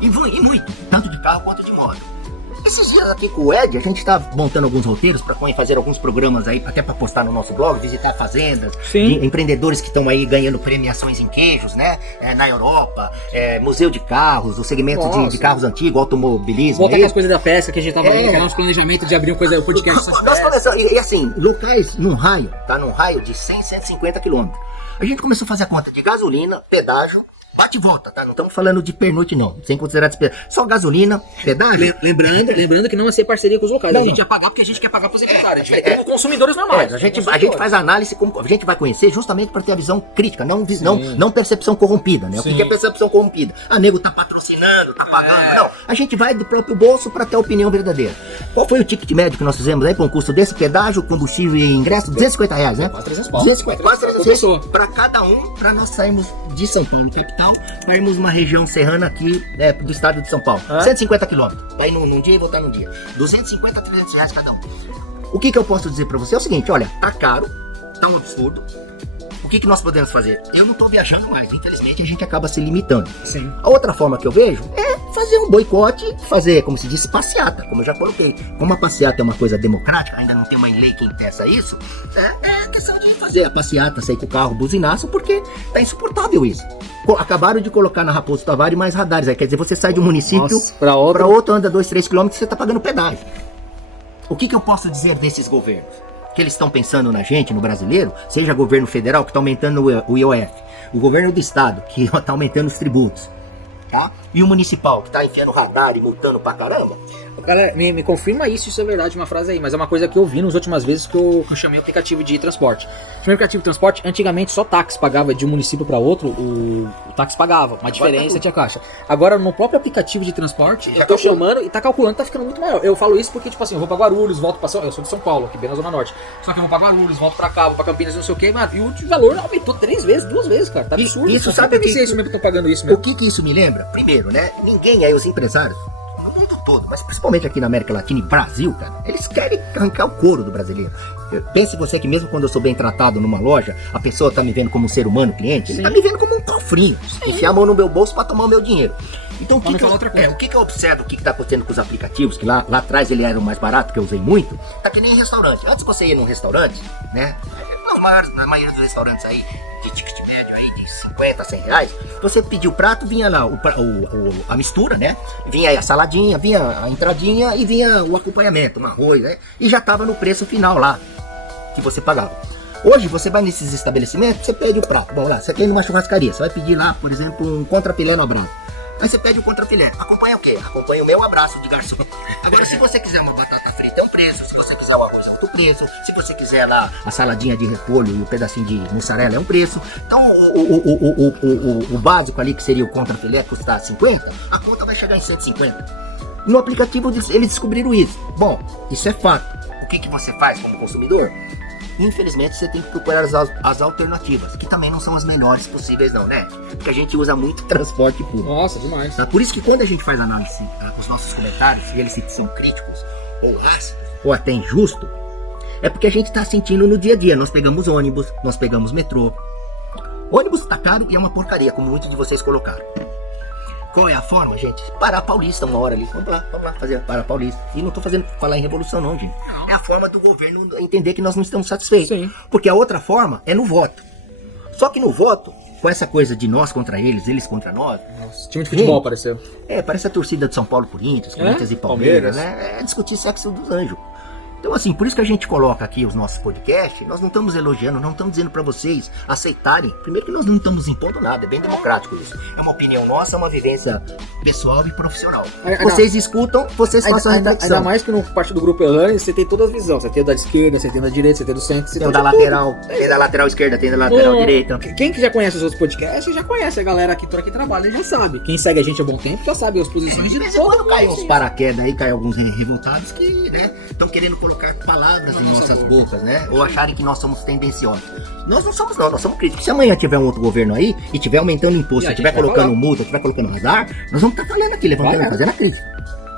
E muito, tanto de carro quanto de moto. Esses dias aqui com o Ed, a gente tá montando alguns roteiros para fazer alguns programas aí, até para postar no nosso blog, visitar fazendas, empreendedores que estão aí ganhando premiações em queijos, né? Na Europa, museu de carros, o segmento de carros antigos, automobilismo. Volta com as coisas da pesca que a gente tava falando, uns planejamentos de abrir uma coisa, um podcast sobre nós começamos, e assim, locais num raio de 100, 150 quilômetros. A gente começou a fazer a conta de gasolina, pedágio, bate e volta, tá? Não estamos falando de pernoite, não. Sem considerar despesa. Só gasolina, pedágio. Lembrando que não vai ser parceria com os locais. A gente ia pagar porque a gente quer pagar para os empresários. A gente vai como consumidores normais. A gente faz a análise, a gente vai conhecer justamente para ter a visão crítica, não percepção corrompida, né? O que é percepção corrompida? Nego tá patrocinando, tá pagando. Não, a gente vai do próprio bolso para ter a opinião verdadeira. Qual foi o ticket médio que nós fizemos aí para um custo desse? Pedágio, combustível e ingresso? R$250, né? Quase 300 pau. Quase 300 reais para cada um, para nós sairmos de São Paulo, capital, para irmos uma região serrana aqui do estado de São Paulo. 150 quilômetros, para ir num dia e voltar num dia. 250 a 300 reais cada um. O que eu posso dizer para você é o seguinte, olha, tá caro, tá um absurdo. O que nós podemos fazer? Eu não tô viajando mais, infelizmente a gente acaba se limitando. Sim. A outra forma que eu vejo é fazer um boicote, fazer, como se diz, passeata, como eu já coloquei. Como a passeata é uma coisa democrática, ainda não tem uma lei que impeça isso, é questão de fazer a passeata, sair com o carro buzinaço, porque tá insuportável isso. Acabaram de colocar na Raposo Tavares mais radares, quer dizer, você sai de um município para outro, anda 2-3 quilômetros e você tá pagando pedágio. O que eu posso dizer desses governos? Que eles estão pensando na gente, no brasileiro, seja governo federal que está aumentando o IOF, o governo do estado que está aumentando os tributos, tá? E o municipal que está enfiando radar e multando pra caramba. Galera, me confirma isso é verdade, uma frase aí, mas é uma coisa que eu vi nas últimas vezes que eu chamei o aplicativo de transporte. Chamei o aplicativo de transporte, antigamente só táxi pagava de um município para outro, o táxi pagava, uma diferença tinha caixa. Agora no próprio aplicativo de transporte, eu tô chamando e tá calculando, tá ficando muito maior. Eu falo isso porque, tipo assim, eu vou pra Guarulhos, volto pra eu sou de São Paulo, aqui bem na Zona Norte. Só que eu vou pra Guarulhos, volto pra cá, vou pra Campinas, não sei o que, mano, e o valor aumentou 3 vezes, 2 vezes, cara, tá absurdo. Isso sabe que isso mesmo que estão pagando isso mesmo. O que isso me lembra? Primeiro, né, ninguém aí, os empresários, no mundo todo, mas principalmente aqui na América Latina e Brasil, cara, eles querem arrancar o couro do brasileiro. Pense você que mesmo quando eu sou bem tratado numa loja, a pessoa tá me vendo como um ser humano, cliente, ele tá me vendo como um cofrinho, enfiar a mão no meu bolso pra tomar o meu dinheiro. Então o que eu observo, o que tá acontecendo com os aplicativos, que lá atrás ele era o mais barato, que eu usei muito, tá que nem restaurante. Antes você ia num restaurante, né, na maioria dos restaurantes aí, de ticket médio aí de 50 a 100 reais, você pediu o prato, vinha lá a mistura, né? Vinha aí a saladinha, vinha a entradinha e vinha o acompanhamento, um arroz, né? E já tava no preço final lá, que você pagava. Hoje você vai nesses estabelecimentos, você pede o prato. Bom, lá, você quer ir numa churrascaria, você vai pedir lá, por exemplo, um contrafilé no abraço. Aí você pede o contrafilé. Acompanha o quê? Acompanha o meu abraço de garçom. Agora, se você quiser uma batata frita, é um preço. Se você quiser o arroz, é outro preço. Se você quiser lá a saladinha de repolho e o pedacinho de mussarela, é um preço. Então, o básico ali, que seria o contrafilé, custar 50, a conta vai chegar em 150. No aplicativo, eles descobriram isso. Bom, isso é fato. O que você faz como consumidor? infelizmente você tem que procurar as alternativas, que também não são as melhores possíveis não, né? Porque a gente usa muito transporte público. Nossa, demais. Tá? Por isso que quando a gente faz análise, os nossos comentários, se eles são críticos, ou ácidos, ou até injusto, é porque a gente tá sentindo no dia a dia. Nós pegamos ônibus, nós pegamos metrô. Ônibus tá caro e é uma porcaria, como muitos de vocês colocaram. Qual é a forma, gente? Parar Paulista uma hora ali. Vamos lá fazer Parar Paulista. E não tô falar em revolução não, gente. É a forma do governo entender que nós não estamos satisfeitos. Sim. Porque a outra forma é no voto. Só que no voto, com essa coisa de nós contra eles contra nós. Nossa, time de futebol apareceu. Parece a torcida de São Paulo Corinthians e Palmeiras, né? É discutir sexo dos anjos. Então assim, por isso que a gente coloca aqui os nossos podcasts, nós não estamos elogiando, não estamos dizendo para vocês aceitarem. Primeiro que nós não estamos impondo nada, é bem democrático isso. É uma opinião nossa, é uma vivência pessoal e profissional. Vocês escutam, vocês façam a reflexão. Ainda mais que no parte do grupo Elane você tem todas as visões. Você tem da esquerda, você tem da direita, você tem do centro, você tem da lateral, tem da lateral esquerda, tem da lateral direita. Quem que já conhece os outros podcasts, já conhece a galera aqui por aqui trabalha, já sabe. Quem segue a gente há bom tempo já sabe as posições de quando cai uns paraquedas aí, cai alguns revoltados que, né, estão querendo colocar palavras em nossas bocas, né? Ou acharem que nós somos tendenciosos. Nós não somos não, nós somos críticos. Se amanhã tiver um outro governo aí e tiver aumentando imposto, tiver colocando multa, tiver colocando radar, nós vamos estar falando aqui, levantando, fazendo a crítica.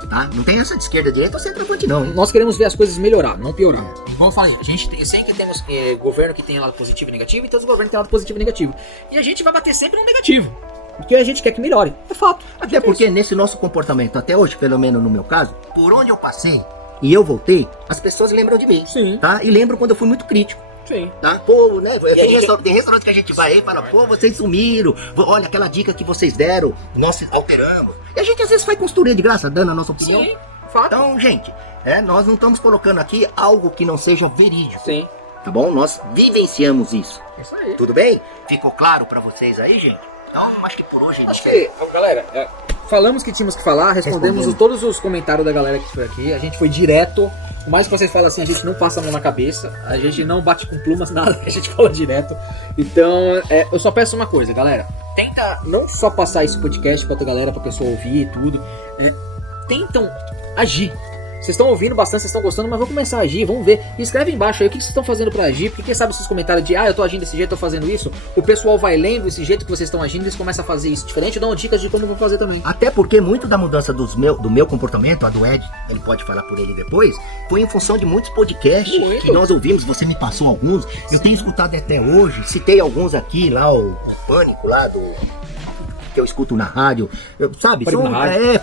Tá? Não tem essa de esquerda, direita ou centroavante não. Hein? Nós queremos ver as coisas melhorar, não piorar. Como eu falei, a gente tem, sempre temos governo que tem lado positivo e negativo, e todos os governos que tem lado positivo e negativo. E a gente vai bater sempre no negativo. Porque a gente quer que melhore. É fato. Até porque nesse nosso comportamento, até hoje, pelo menos no meu caso, por onde eu passei e eu voltei, as pessoas lembram de mim. Sim. Tá? E lembram quando eu fui muito crítico. Sim. Tá? Pô, né? Tem restaurante que a gente vai aí e fala, pô, vocês sumiram, olha aquela dica que vocês deram, nós alteramos. E a gente às vezes faz consultoria de graça, dando a nossa opinião. Sim, fato. Então, gente, nós não estamos colocando aqui algo que não seja verídico. Sim. Tá bom? Nós vivenciamos isso. Isso aí. Tudo bem? Ficou claro pra vocês aí, gente? Então, acho que por hoje... Acho que, galera, falamos que tínhamos que falar, respondemos todos os comentários da galera que foi aqui, a gente foi direto. Por mais que vocês falem assim, a gente não passa a mão na cabeça, a gente não bate com plumas, nada, a gente fala direto. Então, eu só peço uma coisa, galera. Tenta não só passar esse podcast pra outra galera, pra pessoa ouvir e tudo. Tentam agir. Vocês estão ouvindo bastante, vocês estão gostando, mas vamos começar a agir, vamos ver. E escreve embaixo aí o que vocês estão fazendo pra agir, porque quem sabe esses comentários de eu tô agindo desse jeito, tô fazendo isso, o pessoal vai lendo esse jeito que vocês estão agindo, eles começam a fazer isso diferente, dão dicas de como vão fazer também. Até porque muito da mudança do meu comportamento, a do Ed, ele pode falar por ele depois, foi em função de muitos podcasts que nós ouvimos, você me passou alguns, eu tenho escutado até hoje, citei alguns aqui, lá o Pânico, lá do... que eu escuto na rádio, sabe? São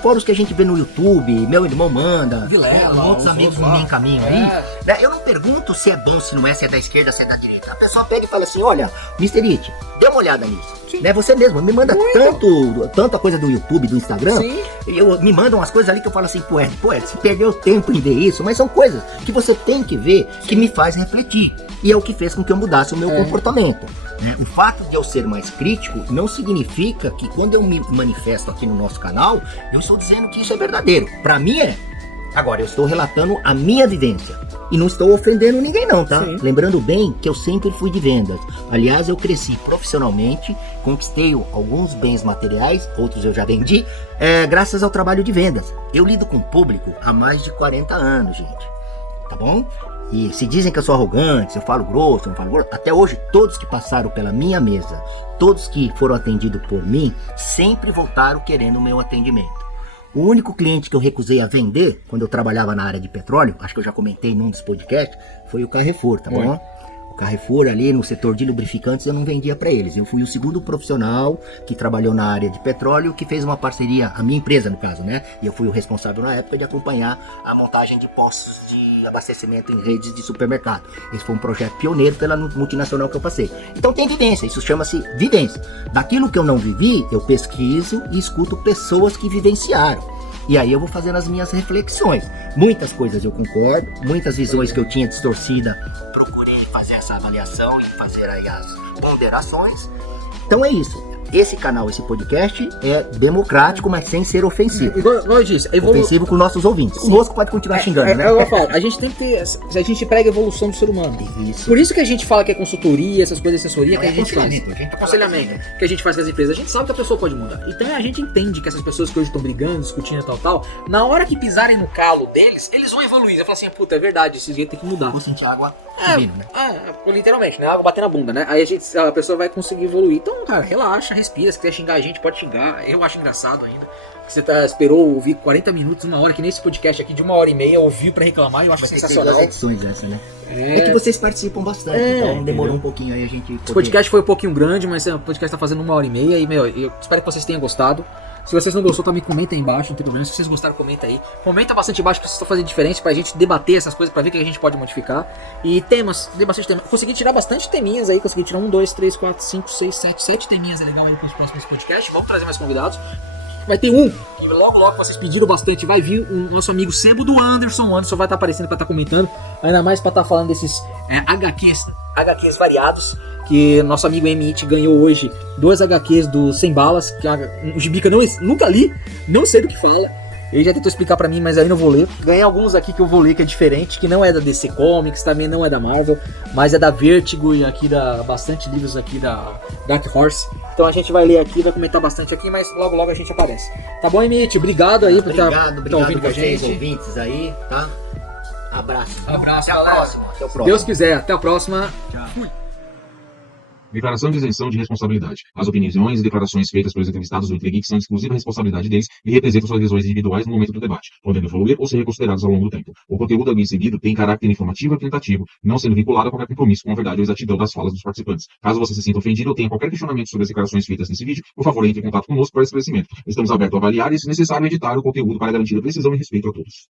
fóruns que a gente vê no YouTube, meu irmão manda, Vilela, outros amigos no meio caminho aí. Né? Eu não pergunto se é bom, se não é, se é da esquerda, se é da direita. A pessoa pega e fala assim, olha, Mr. It, dê uma olhada nisso. Né? Você mesmo me manda tanta coisa do YouTube, do Instagram, me mandam umas coisas ali que eu falo assim, pô, você perdeu tempo em ver isso, mas são coisas que você tem que ver, que me faz refletir. E é o que fez com que eu mudasse o meu comportamento. Né? O fato de eu ser mais crítico não significa que quando eu me manifesto aqui no nosso canal, eu estou dizendo que isso é verdadeiro. Pra mim é. Agora, eu estou relatando a minha vivência. E não estou ofendendo ninguém não, tá? Sim. Lembrando bem que eu sempre fui de vendas. Aliás, eu cresci profissionalmente, conquistei alguns bens materiais, outros eu já vendi, graças ao trabalho de vendas. Eu lido com o público há mais de 40 anos, gente. Tá bom? E se dizem que eu sou arrogante, se eu falo grosso, eu não falo grosso, até hoje todos que passaram pela minha mesa, todos que foram atendidos por mim, sempre voltaram querendo o meu atendimento. O único cliente que eu recusei a vender, quando eu trabalhava na área de petróleo, acho que eu já comentei num dos podcasts, foi o Carrefour, tá bom? O Carrefour ali no setor de lubrificantes eu não vendia para eles. Eu fui o segundo profissional que trabalhou na área de petróleo, que fez uma parceria, a minha empresa no caso, né? E eu fui o responsável na época de acompanhar a montagem de postos de abastecimento em redes de supermercado. Esse foi um projeto pioneiro pela multinacional que eu passei. Então tem vivência, isso chama-se vivência. Daquilo que eu não vivi, eu pesquiso e escuto pessoas que vivenciaram. E aí eu vou fazendo as minhas reflexões. Muitas coisas eu concordo, muitas visões que eu tinha distorcida, procurei fazer essa avaliação e fazer aí as ponderações. Então é isso. esse canal, esse podcast é democrático, mas sem ser ofensivo. Igual eu disse, Ofensivo com nossos ouvintes. Conosco pode continuar xingando, né? Eu falo, a gente tem que ter. A gente prega a evolução do ser humano. Isso. Por isso que a gente fala que é consultoria, essas coisas de assessoria, Não que é a gente faz. aconselhamento, Aconselhamento que a gente faz com as empresas. A gente sabe que a pessoa pode mudar. Então a gente entende que essas pessoas que hoje estão brigando, discutindo tal, na hora que pisarem no calo deles, eles vão evoluir. Vai falar assim, puta, é verdade, esse jeito tem que mudar. Vou sentir água subindo, né? Literalmente, né? Água batendo na bunda, né? Aí a pessoa vai conseguir evoluir. Então, cara, relaxa, respira. Se quiser xingar a gente, pode xingar. Eu acho engraçado ainda. Você esperou ouvir 40 minutos, uma hora, que nesse podcast aqui de 1h30, ouviu pra reclamar, eu acho sensacional. Tem 2 edições essa, né? É que vocês participam bastante, então demorou um pouquinho aí a gente poder... Esse podcast foi um pouquinho grande, mas o podcast tá fazendo 1h30 e, eu espero que vocês tenham gostado. Se vocês não gostou, também comenta aí embaixo, não tem problema. Se vocês gostaram, comenta aí. Comenta bastante embaixo que vocês estão fazendo diferente pra gente debater essas coisas, pra ver o que a gente pode modificar. E temas, dê bastante temas. Consegui tirar bastante teminhas aí, consegui tirar 1, 2, 3, 4, 5, 6, 7 teminhas legal aí pros próximos podcasts. Vamos trazer mais convidados. Vai ter um que logo vocês pediram bastante. Vai vir o nosso amigo Sebo do Anderson. O Anderson vai estar aparecendo pra estar comentando. Ainda mais pra estar falando desses HQs variados. Que nosso amigo M.I.T. ganhou hoje 2 HQs do Sem Balas. Que o Gibica nunca li, não sei do que fala. Ele já tentou explicar pra mim, mas aí não vou ler. Ganhei alguns aqui que eu vou ler, que é diferente, que não é da DC Comics, também não é da Marvel, mas é da Vertigo e aqui bastante livros aqui da Dark Horse. Então a gente vai ler aqui, vai comentar bastante aqui, mas logo a gente aparece. Tá bom, Emite? Obrigado aí por estar ouvindo com a gente. Ouvintes aí, tá? Abraço. Abraço, galera. galera. Até o próximo. Deus quiser, até a próxima. Tchau. Fui. Declaração de isenção de responsabilidade. As opiniões e declarações feitas pelos entrevistados do Entregeek são de exclusiva responsabilidade deles e representam suas visões individuais no momento do debate, podendo evoluir ou ser reconsiderados ao longo do tempo. O conteúdo ali seguido tem caráter informativo e apresentativo, não sendo vinculado a qualquer compromisso com a verdade ou exatidão das falas dos participantes. Caso você se sinta ofendido ou tenha qualquer questionamento sobre as declarações feitas nesse vídeo, por favor, entre em contato conosco para esclarecimento. Estamos abertos a avaliar e, se necessário, editar o conteúdo para garantir a precisão e respeito a todos.